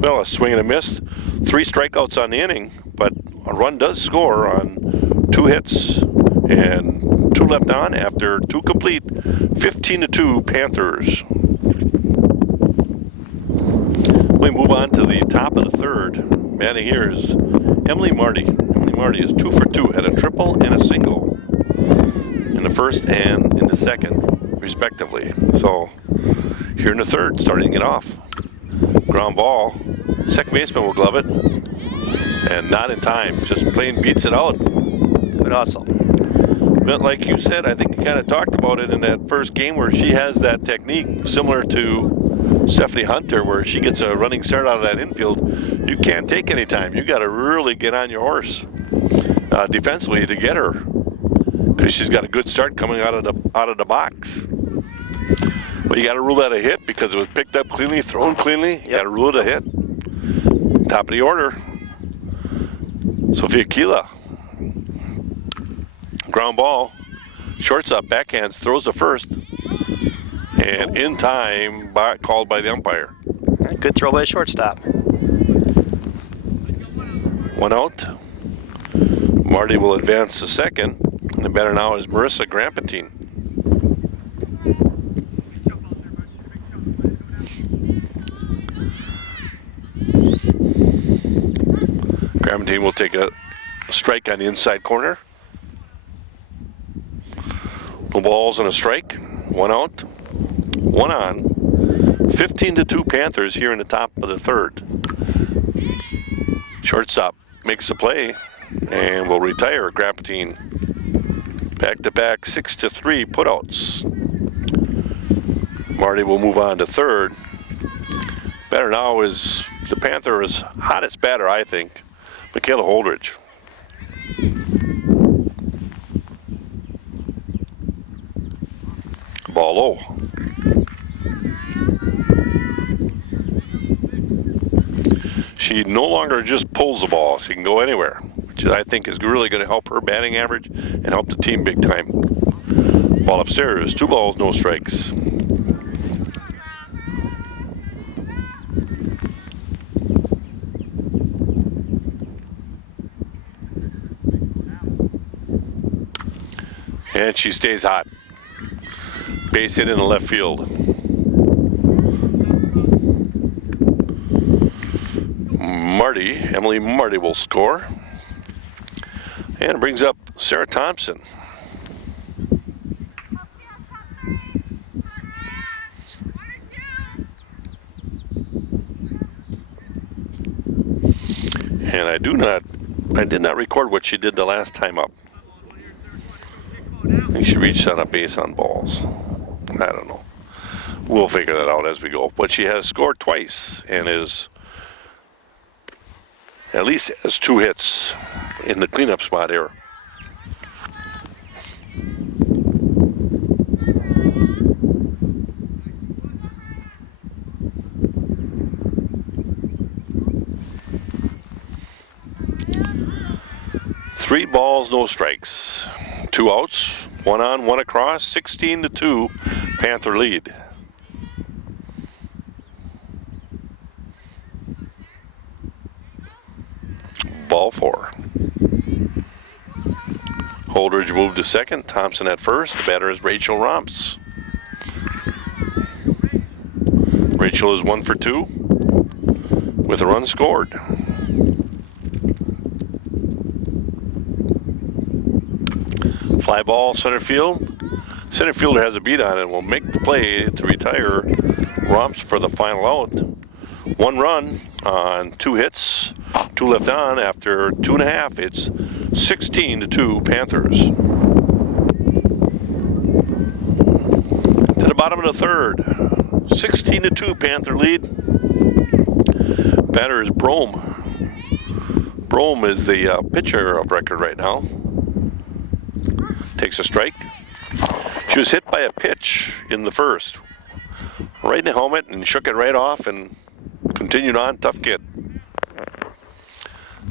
Well, a swing and a miss. 3 strikeouts on the inning, but a run does score on 2 hits and 2 left on after 2 complete. 15-2 Panthers. We move on to the top of the 3rd. Batting here is Emily Marty. Emily Marty is 2 for 2, had a triple and a single in the first and in the second, respectively. So here in the 3rd, starting it off. Ground ball. Second baseman will glove it. And not in time. Just plain beats it out. Good hustle. But like you said, I think you kind of talked about it in that first game where she has that technique similar to Stephanie Hunter, where she gets a running start out of that infield. You can't take any time. You got to really get on your horse defensively to get her, because she's got a good start coming out of the box. But you got to rule that a hit because it was picked up cleanly, thrown cleanly. You got to rule it a hit. Top of the order, Sophia Keela. Ground ball, shortstop backhands, throws the first, and in time, called by the umpire. Good throw by the shortstop. 1 out. Marty will advance to second. And the batter now is Marissa Grampetine. Grampetine will take a strike on the inside corner. No balls and a strike. 1 out, 1 on. 15-2 Panthers here in the top of the third. Shortstop makes the play and will retire. Grampetine back-to-back 6-3 putouts. Marty will move on to third. Batter now is the Panther's hottest batter, I think, Michaela Holdridge. Ball low. She no longer just pulls the ball. She can go anywhere, which I think is really going to help her batting average and help the team big time. Ball upstairs, 2 balls, no strikes. And she stays hot. Base hit in the left field. Emily Marty will score. And brings up Sarah Thompson. And I did not record what she did the last time up. I think she reached on a base on balls. I don't know. We'll figure that out as we go. But she has scored twice and is at least has 2 hits in the cleanup spot here. Three balls, no strikes. 2 outs, 1 on, 1 across, 16-2, Panther lead. Ball 4. Holdridge moved to second, Thompson at first. The batter is Rachel Romps. Rachel is 1 for 2 with a run scored. Fly ball, center field. Center fielder has a beat on it and will make the play to retire Romps for the final out. 1 run on 2 hits, 2 left on. After 2.5, it's 16-2 Panthers. To the bottom of the third, 16-2 Panther lead. Batter is Brome. Brome is the pitcher of record right now. Takes a strike. She was hit by a pitch in the first, right in the helmet, and shook it right off and continued on. Tough kid.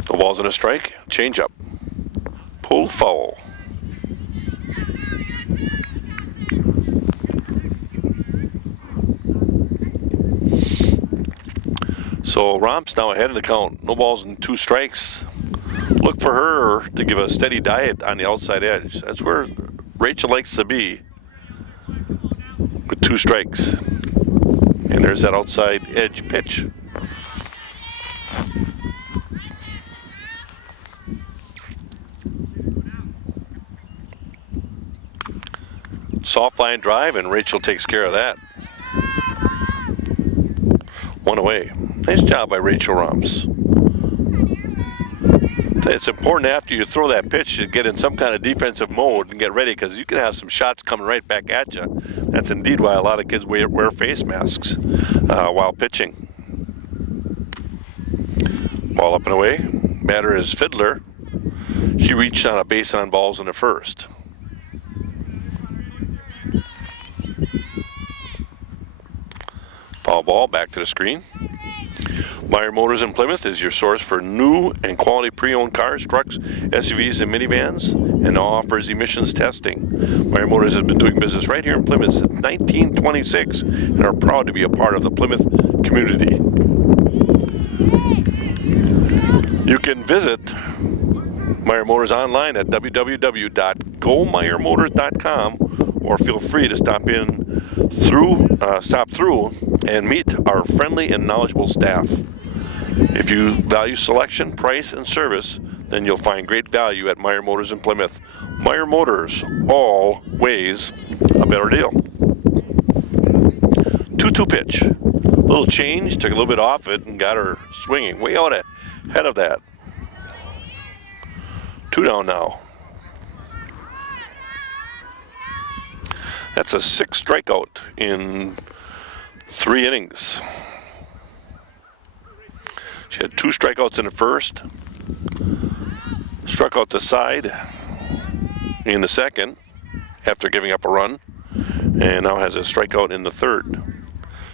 No balls and a strike. Change up. Pull foul. So Romps now ahead of the count. No balls and 2 strikes. Look for her to give a steady diet on the outside edge. That's where Rachel likes to be, with 2 strikes. And there's that outside edge pitch. Soft line drive, and Rachel takes care of that. 1 away. Nice job by Rachel Romps. It's important after you throw that pitch to get in some kind of defensive mode and get ready, because you can have some shots coming right back at you. That's indeed why a lot of kids wear face masks while pitching. Ball up and away. Batter is Fiddler. She reached on a base on balls in the first. Foul ball, back to the screen. Meyer Motors in Plymouth is your source for new and quality pre-owned cars, trucks, SUVs, and minivans, and now offers emissions testing. Meyer Motors has been doing business right here in Plymouth since 1926 and are proud to be a part of the Plymouth community. You can visit Meyer Motors online at www.gomeyermotors.com, or feel free to stop through and meet our friendly and knowledgeable staff. If you value selection, price, and service, then you'll find great value at Meyer Motors in Plymouth. Meyer Motors, always a better deal. 2-2 pitch. A little change, took a little bit off it and got her swinging way out ahead of that. 2 down now. That's a 6th strikeout in 3 innings. She had 2 strikeouts in the first, struck out the side in the second after giving up a run, and now has a strikeout in the third.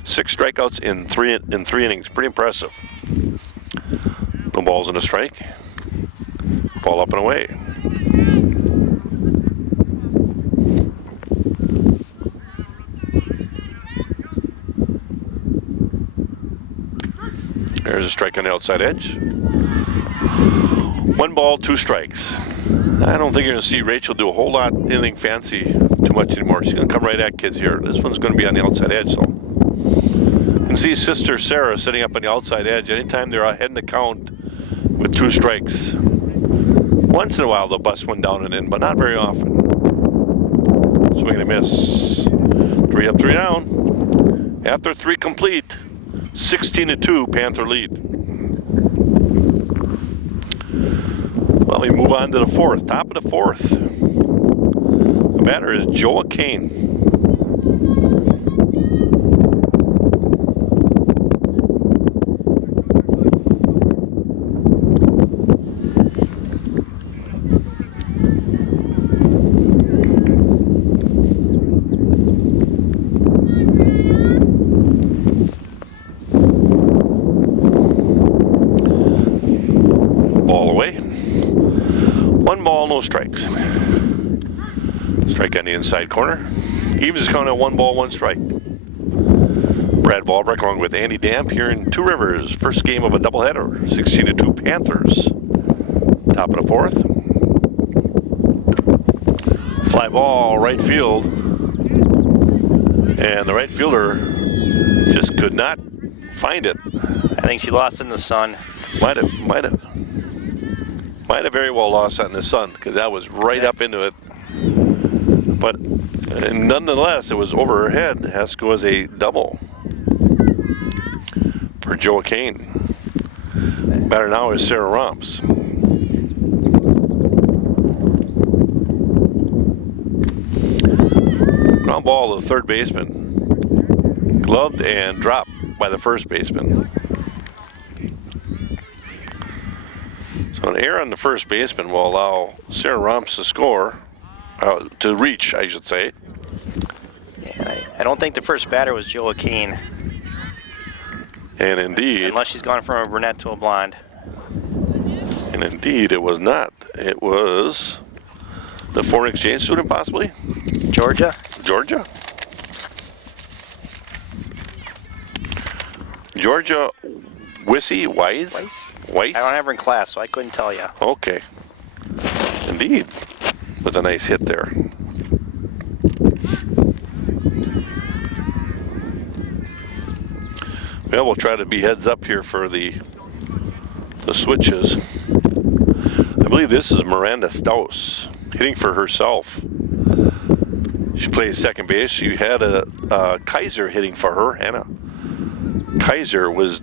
6 strikeouts in three innings. Pretty impressive. No balls in a strike. Ball up and away. There's a strike on the outside edge. 1 ball, 2 strikes. I don't think you're going to see Rachel do a whole lot, anything fancy too much anymore. She's going to come right at kids here. This one's going to be on the outside edge, so. You can see sister Sarah sitting up on the outside edge. Anytime they're ahead in the count with 2 strikes. Once in a while they'll bust one down and in, but not very often. Swing and a miss. 3 up, 3 down. After 3 complete, 16-2, Panther lead. Well, we move on to the 4th, top of the 4th. The batter is Joa Kane. No strikes. Strike on the inside corner. Evens count at 1 ball, 1 strike. Brad Walbrecht along with Andy Damp here in Two Rivers. First game of a doubleheader. 16-2 Panthers. Top of the 4th. Fly ball right field. And the right fielder just could not find it. I think she lost in the sun. Might have very well lost that in the sun, because that was right up into it. But nonetheless, it was over her head. It has to go as a double for Joa Kane. Batter now is Sarah Romps. Ground ball to the third baseman. Gloved and dropped by the first baseman. So an error on the first baseman will allow Sarah Romps to score, to reach, I should say. Yeah, I don't think the first batter was Joa Kane. And indeed. Unless she's gone from a brunette to a blonde. And indeed, it was not. It was the foreign exchange student, possibly? Georgia? Georgia? Georgia Weiss? I don't have her in class, so I couldn't tell you. Okay. Indeed. With a nice hit there. Well, we'll try to be heads up here for the switches. I believe this is Miranda Staus hitting for herself. She plays second base. She had a Kaiser hitting for her. Hannah Kaiser was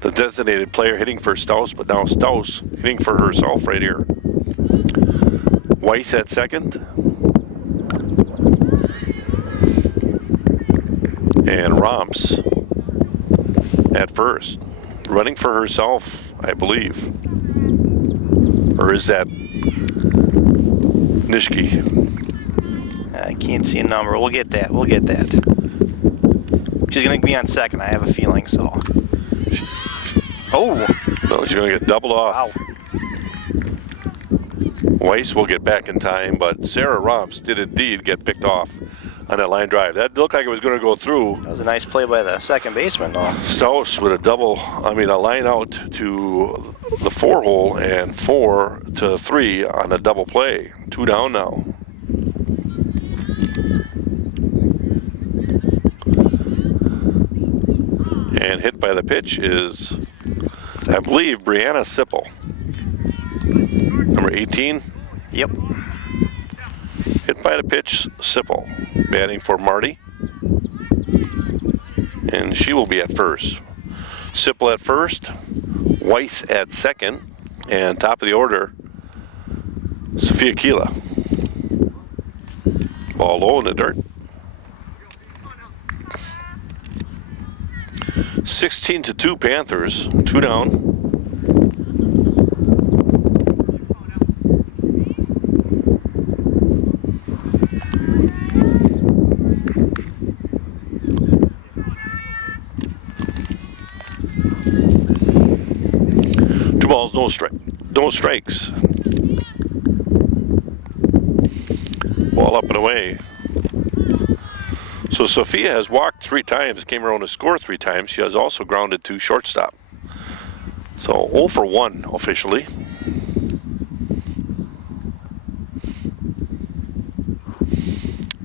the designated player hitting for Staus, but now Staus hitting for herself right here. Weiss at second. And Romps at first. Running for herself, I believe. Or is that Nishki? I can't see a number. We'll get that. She's going to be on second, I have a feeling, so. Oh! No, she's going to get doubled off. Wow. Weiss will get back in time, but Sarah Romps did indeed get picked off on that line drive. That looked like it was going to go through. That was a nice play by the second baseman, though. Staus with a line out to the 4-hole and 4 to 3 on a double play. 2 down now. And hit by the pitch is, I believe, Brianna Sipple. Number 18. Yep. Hit by the pitch, Sipple. Batting for Marty. And she will be at first. Sipple at first, Weiss at second, and top of the order, Sophia Keela. Ball low in the dirt. 16-2 Panthers, 2 down. No strikes. Ball up and away. So Sophia has walked 3 times, came around to score 3 times. She has also grounded to shortstop. So 0 for 1 officially.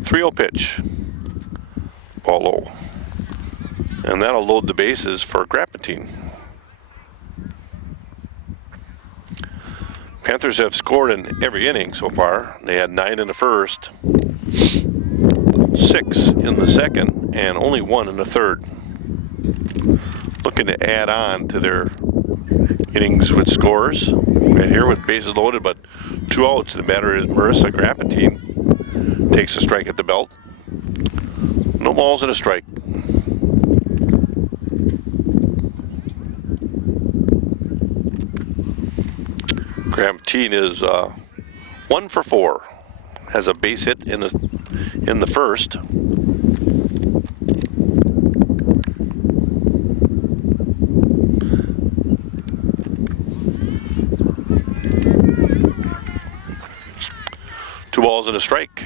.30 pitch. Ball low. And that'll load the bases for Grapatine. Panthers have scored in every inning so far. They had 9 in the first, 6 in the second, and only 1 in the third. Looking to add on to their innings with scores. Right here with bases loaded, but 2 outs. The batter is Marissa Grapatine. Takes a strike at the belt. No balls and a strike. Grapatine is 1 for 4. Has a base hit in the first. Two balls and a strike.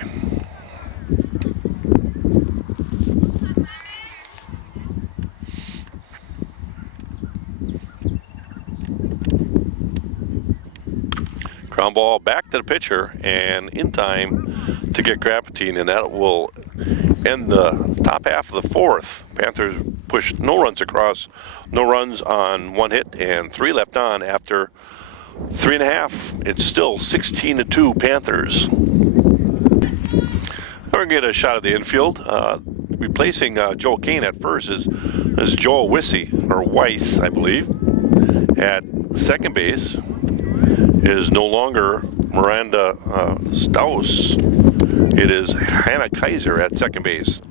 Ground ball back to the pitcher and in time to get Grapatine, and that will end the top half of the 4th. Panthers pushed no runs across, no runs on 1 hit and 3 left on after 3.5. It's still 16-2 Panthers. We're going to get a shot at the infield. Replacing Joel Kane at first is Joel Weiss, I believe. At second base is no longer Miranda Staus. It is Hannah Kaiser at second base.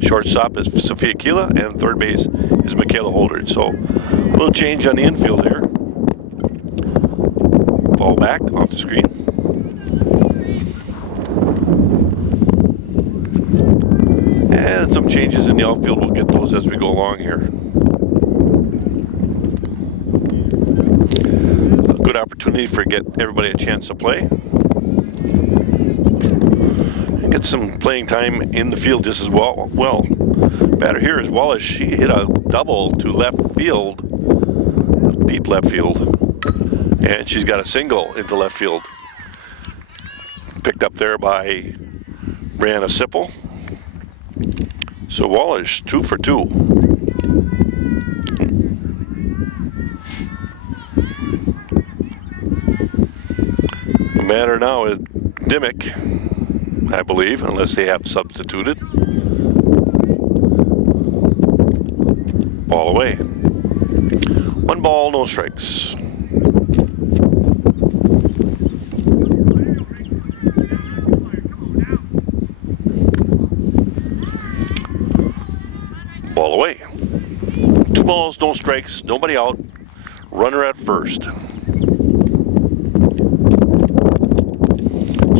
Shortstop is Sophia Keela, and third base is Michaela Holdred. So a little change on the infield there. Ball back off the screen. And some changes in the outfield. We'll get those as we go along here. A good opportunity for get everybody a chance to play. And get some playing time in the field just as well. Batter here is Wallace. She hit a double to left field, deep left field. And she's got a single into left field. Picked up there by Brianna Sipple. So Wallace, 2 for 2. The matter now is Dimmick, I believe, unless they have substituted. Ball away. 1 ball, no strikes. Ball away. 2 balls, no strikes, nobody out. Runner at first.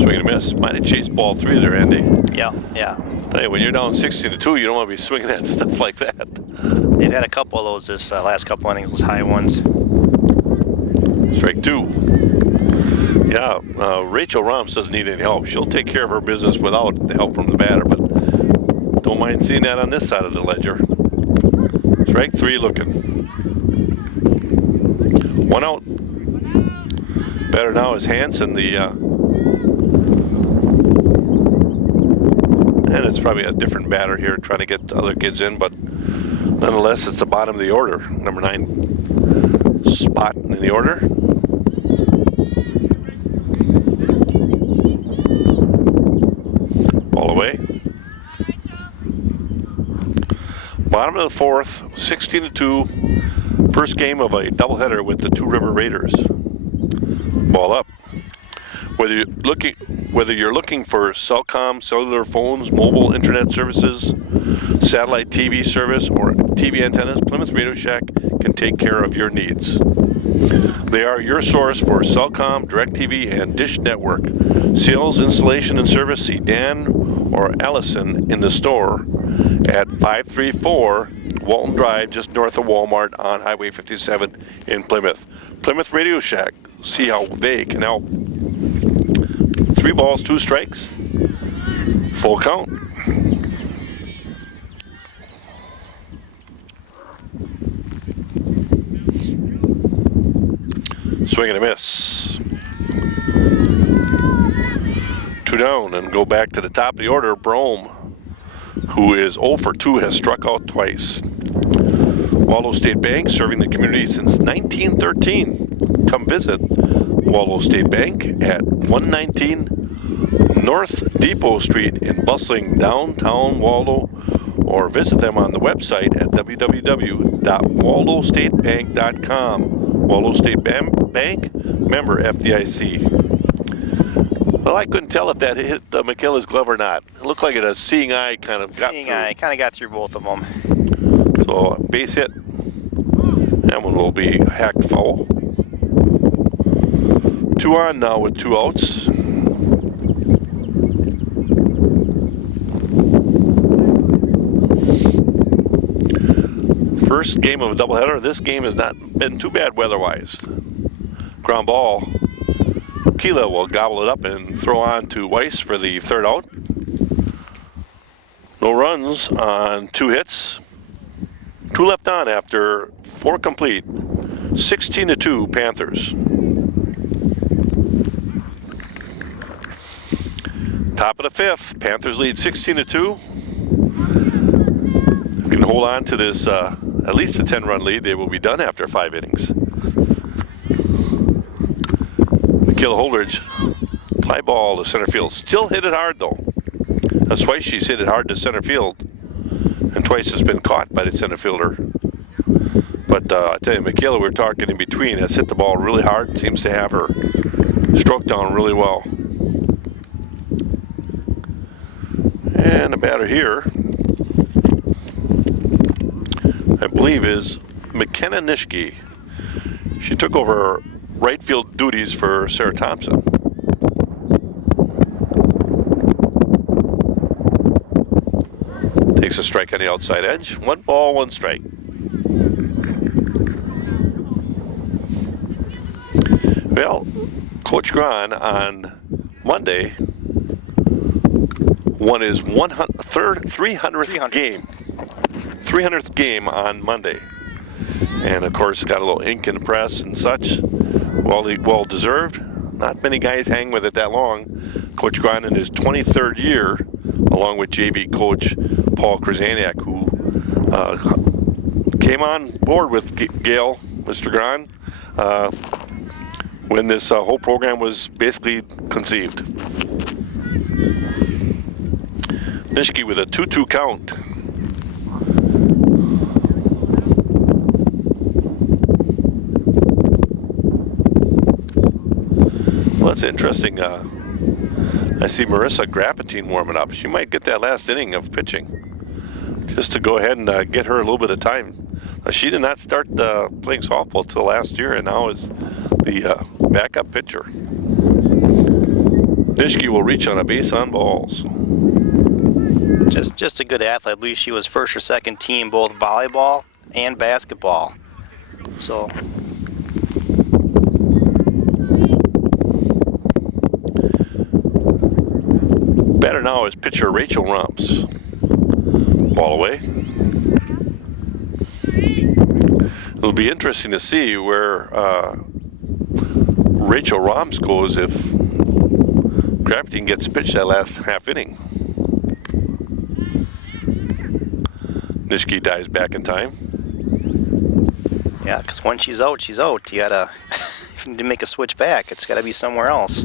Swing and a miss. Might have chased ball 3 there, Andy. Yeah. Hey, when you're down 16-2, you don't want to be swinging at stuff like that. They've had a couple of those this last couple innings, those high ones. Strike 2. Yeah, Rachel Roms doesn't need any help. She'll take care of her business without the help from the batter, but don't mind seeing that on this side of the ledger. Strike 3 looking. 1 out. Better now is Hanson, and it's probably a different batter here trying to get other kids in, but nonetheless, it's the bottom of the order. Number 9 spot in the order. Ball away. Bottom of the 4th, 16-2. First game of a doubleheader with the Two River Raiders. Ball up. Whether you're looking for Cellcom, cellular phones, mobile internet services, satellite TV service, or TV antennas, Plymouth Radio Shack can take care of your needs. They are your source for Cellcom, DirecTV, and Dish Network. Sales, installation, and service. See Dan or Allison in the store at 534 Walton Drive, just north of Walmart on Highway 57 in Plymouth. Plymouth Radio Shack. See how they can help. 3 balls, 2 strikes. Full count. Swing and a miss. 2 down, and go back to the top of the order. Brome, who is 0 for 2, has struck out twice. Waldo State Bank, serving the community since 1913. Come visit Waldo State Bank at 119 North Depot Street in bustling downtown Waldo, or visit them on the website at www.waldostatebank.com. Waldo State Bank, member FDIC. Well, I couldn't tell if that hit McKilla's glove or not. It looked like a seeing eye kind of got through. Seeing eye kind of got through both of them. So, base hit. That one will be hacked foul. 2 on now with 2 outs. First game of a doubleheader. This game has not been too bad weather-wise. Ground ball. Keela will gobble it up and throw on to Weiss for the 3rd out. No runs on 2 hits. 2 left on after 4 complete. 16-2 Panthers. Top of the 5th, Panthers lead 16-2. If we can hold on to this at least a 10-run lead, they will be done after 5 innings. McKilla Holdridge, fly ball to center field. Still hit it hard though. That's twice she's hit it hard to center field, and twice it's been caught by the center fielder. But I tell you, McKilla, we're talking in between, has hit the ball really hard. Seems to have her stroke down really well. And the batter here, I believe, is McKenna Nishke. She took over right field duties for Sarah Thompson. Takes a strike on the outside edge. 1 ball, 1 strike. Well, Coach Gran on Monday won his 300th game. 300th game on Monday. And of course got a little ink in the press and such. Well deserved. Not many guys hang with it that long. Coach Gran in his 23rd year, along with JV coach Paul Krasaniak, who came on board with Gail, Mr. Gran, when this whole program was basically conceived. Nishke with a 2-2 count. Well, that's interesting. I see Marissa Grappentine warming up. She might get that last inning of pitching, just to go ahead and get her a little bit of time. She did not start playing softball till last year, and now is the backup pitcher. Nishke will reach on a base on balls. Just a good athlete. I believe she was 1st or 2nd team both volleyball and basketball. So batter now is pitcher Rachel Rumps. Ball away. It'll be interesting to see where Rachel Roms goes if Crafting gets pitched that last half inning. Nishiki dives back in time. Yeah, because when she's out, she's out. You gotta, if you need to make a switch back, it's gotta be somewhere else.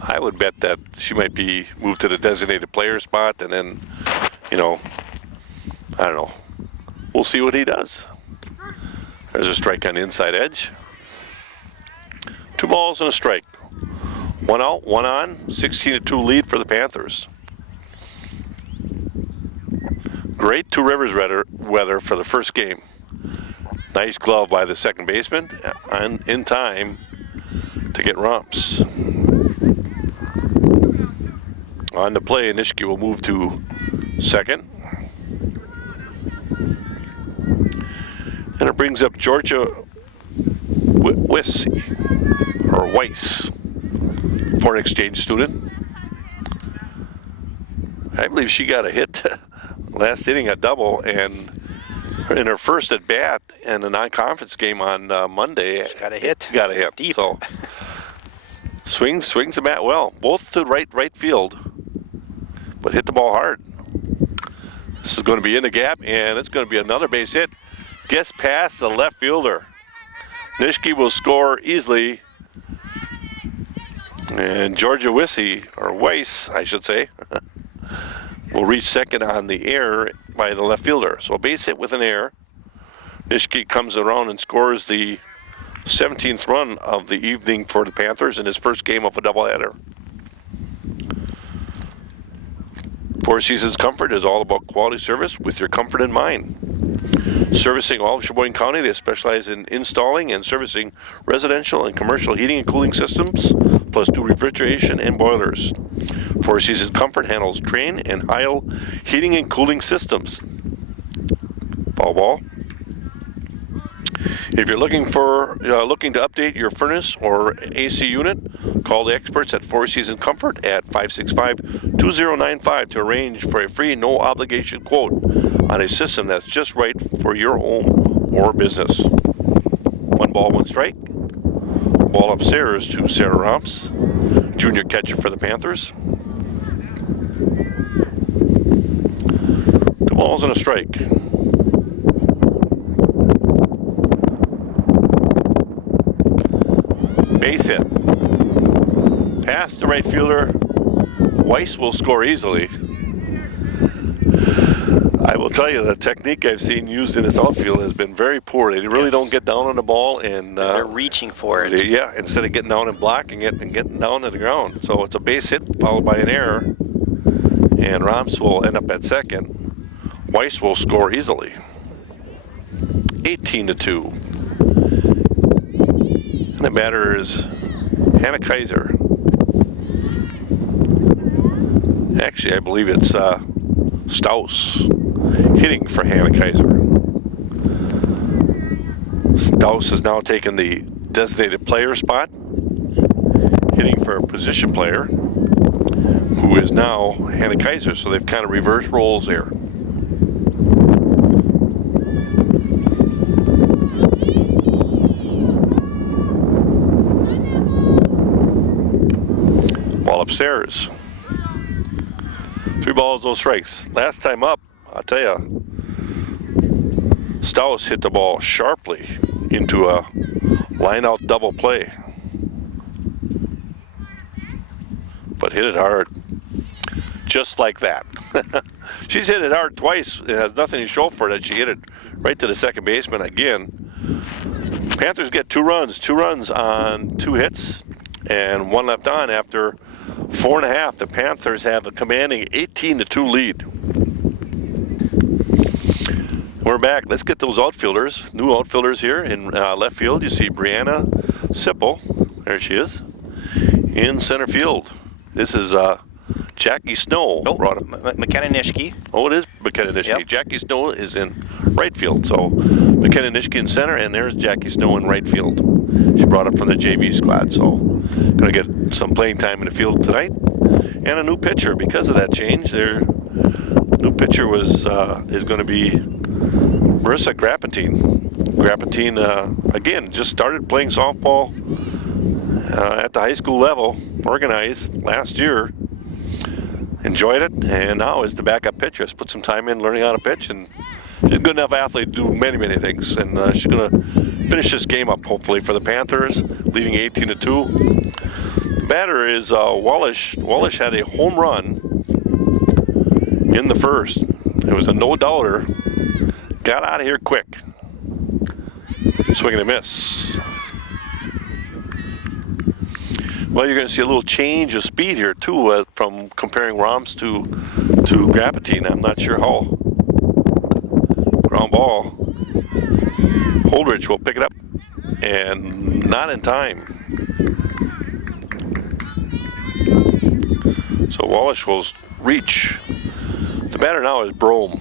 I would bet that she might be moved to the designated player spot, and then, you know, I don't know. We'll see what he does. There's a strike on the inside edge. 2 balls and a strike. 1 out, 1 on, 16-2 lead for the Panthers. Great Two Rivers weather for the first game. Nice glove by the second baseman, and in time to get Rumps. On the play, Nishiki will move to second. And it brings up Georgia Weiss, foreign exchange student. I believe she got a hit last inning, a double, and in her first at bat in a non-conference game on Monday, Got a hit. Got a hit. Deep. So swings the bat well, both to right field, but hit the ball hard. This is going to be in the gap, and it's going to be another base hit. Gets past the left fielder. Nishiki will score easily, and Georgia Weiss, I should say, will reach second on the air by the left fielder. So a base hit with an error. Nishiki comes around and scores the 17th run of the evening for the Panthers in his first game of a doubleheader. Four Seasons Comfort is all about quality service with your comfort in mind. Servicing all of Sheboygan County, they specialize in installing and servicing residential and commercial heating and cooling systems, plus do refrigeration and boilers. Four Seasons Comfort handles Trane and Heil heating and cooling systems. Ball. If you're looking to update your furnace or AC unit, call the experts at Four Seasons Comfort at 565-2095 to arrange for a free, no-obligation quote on a system that's just right for your home or business. 1 ball, 1 strike. Ball upstairs to Sarah Romps, junior catcher for the Panthers. 2 balls and a strike. Base hit. Past the right fielder. Weiss will score easily. I will tell you, the technique I've seen used in this outfield has been very poor. They really don't get down on the ball, and They're reaching for it. yeah, instead of getting down and blocking it and getting down to the ground. So it's a base hit followed by an error, and Romps will end up at second. Weiss will score easily. 18-2. And the batter is Hannah Kaiser. Actually, I believe it's Staus hitting for Hannah Kaiser. Staus has now taken the designated player spot, hitting for a position player, who is now Hannah Kaiser, so they've kind of reversed roles there. Ball upstairs. 3 balls, no strikes. Last time up, I'll tell you, Staus hit the ball sharply into a line-out double play. But hit it hard. Just like that. She's hit it hard twice. It has nothing to show for it. She hit it right to the second baseman again. Panthers get 2 runs. 2 runs on 2 hits and 1 left on after 4.5. The Panthers have a commanding 18-2 lead. We're back. Let's get those outfielders. New outfielders here in left field. You see Brianna Sipple. There she is. In center field. This is Jackie Snow. McKenna Nishiki. Oh, it is McKenna Nishiki. Yep. Jackie Snow is in right field. So McKenna Nishiki in center, and there's Jackie Snow in right field. She brought up from the JV squad, so going to get some playing time in the field tonight. And a new pitcher because of that change. They're New pitcher is going to be Marissa Grapentine. Grapentine, again, just started playing softball at the high school level, organized last year. Enjoyed it, and now is the backup pitcher. Has put some time in learning how to pitch, and she's a good enough athlete to do many things. And she's going to finish this game up, hopefully, for the Panthers, leading 18-2. The batter is Wallish. Wallish had a home run in the first. It was a no-doubter. Got out of here quick. Swing and a miss. Well, you're going to see a little change of speed here too from comparing Roms to Grapentine. I'm not sure how. Ground ball. Holdridge will pick it up, and not in time. So Wallish will reach. The batter now is Brome.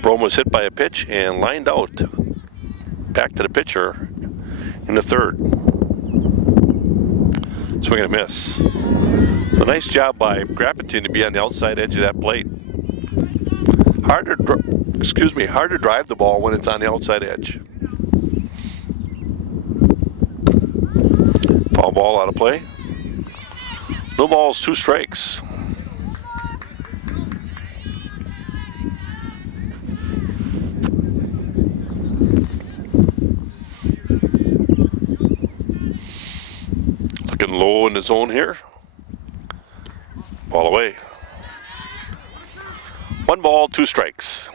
Brome was hit by a pitch and lined out back to the pitcher in the third. Swing and a miss. So nice job by Grapentine to be on the outside edge of that plate. Hard to drive the ball when it's on the outside edge. Foul ball out of play. No balls, 2 strikes. Looking low in the zone here. Ball away. 1 ball, 2 strikes.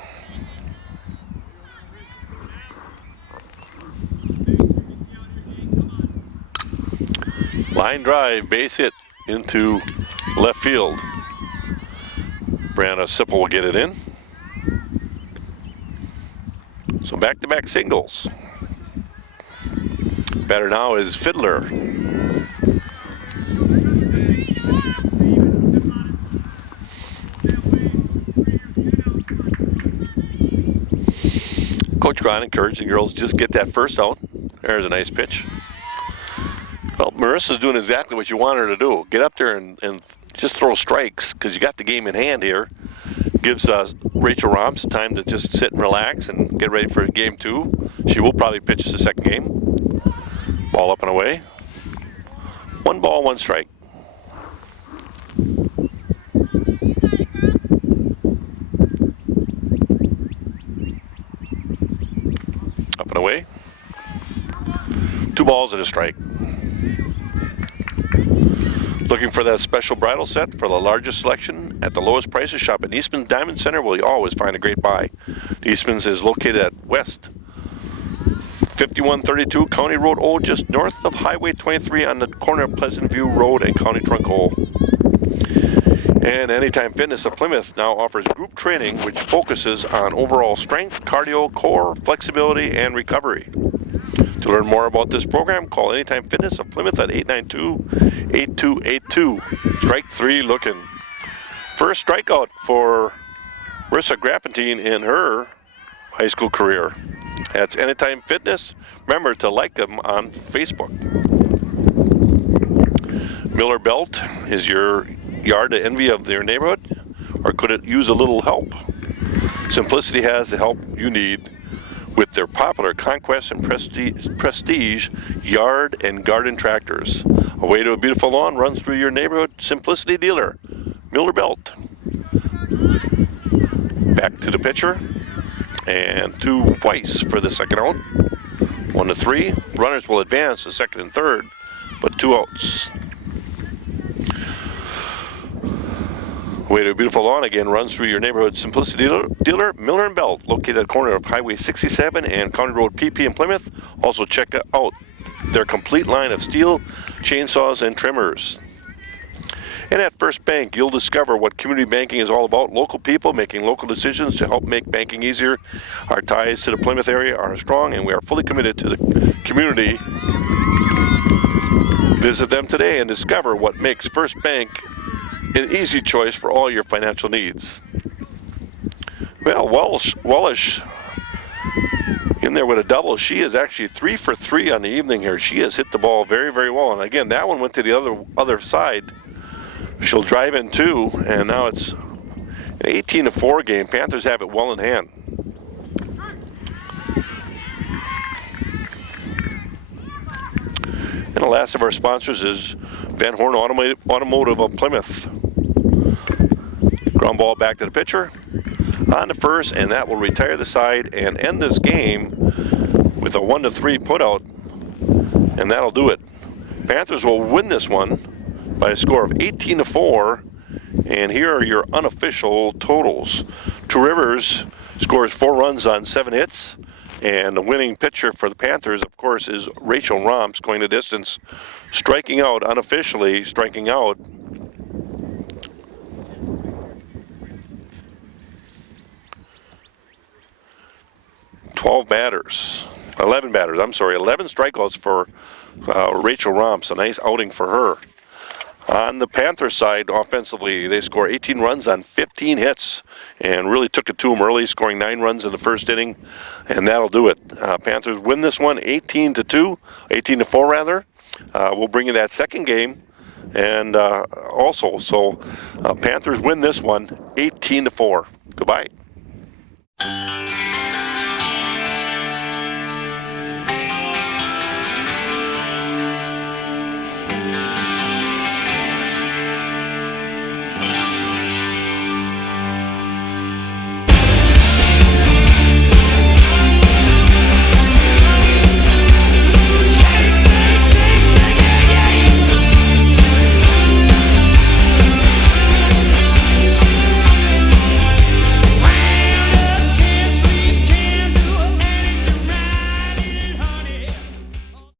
Line drive, base hit into left field. Brianna Sipple will get it in. So back-to-back singles. Batter now is Fiddler. Coach Grant encouraging girls just get that first out. There's a nice pitch. Well, Marissa's doing exactly what you want her to do. Get up there and just throw strikes, because you got the game in hand here. Gives Rachel Roms time to just sit and relax and get ready for game 2. She will probably pitch the second game. Ball up and away. 1 ball, 1 strike. Up and away. 2 balls and a strike. Looking for that special bridal set for the largest selection at the lowest prices? Shop at Eastman's Diamond Center, where you always find a great buy. Eastman's is located at West 5132 County Road O, just north of Highway 23 on the corner of Pleasant View Road and County Trunk O. And Anytime Fitness of Plymouth now offers group training, which focuses on overall strength, cardio, core, flexibility, and recovery. To learn more about this program, call Anytime Fitness of Plymouth at 892-8282. Strike 3 looking. First strikeout for Marissa Grapentine in her high school career. That's Anytime Fitness. Remember to like them on Facebook. Miller Belt, is your yard the envy of their neighborhood, or could it use a little help? Simplicity has the help you need with their popular Conquest and Prestige yard and garden tractors. A way to a beautiful lawn runs through your neighborhood Simplicity dealer, Miller Belt. Back to the pitcher, and to Weiss for the second out. 1-3. Runners will advance to second and third, but 2 outs. Way to a beautiful lawn again runs through your neighborhood Simplicity dealer, Miller & Belt, located at the corner of Highway 67 and County Road PP in Plymouth. Also check out their complete line of steel, chainsaws, and trimmers. And at First Bank, you'll discover what community banking is all about. Local people making local decisions to help make banking easier. Our ties to the Plymouth area are strong, and we are fully committed to the community. Visit them today and discover what makes First Bank an easy choice for all your financial needs. Well, Wallish in there with a double. She is actually 3 for 3 on the evening here. She has hit the ball very well. And again, that one went to the other side She'll drive in 2, and now it's an 18-4 game. Panthers have it well in hand. And the last of our sponsors is Van Horn Automotive of Plymouth. Ground ball back to the pitcher on the first, and that will retire the side and end this game with a 1-3 putout, and that'll do it. Panthers will win this one by a score of 18-4, and here are your unofficial totals. Two Rivers scores 4 runs on 7 hits, and the winning pitcher for the Panthers, of course, is Rachel Romps, going the distance, striking out, unofficially striking out 11 batters, 11 strikeouts for Rachel Romps, a nice outing for her. On the Panther side, offensively, they score 18 runs on 15 hits and really took it to them early, scoring 9 runs in the first inning, and that'll do it. Panthers win this one 18-4 rather. We'll bring you that second game, and Panthers win this one 18-4. Goodbye.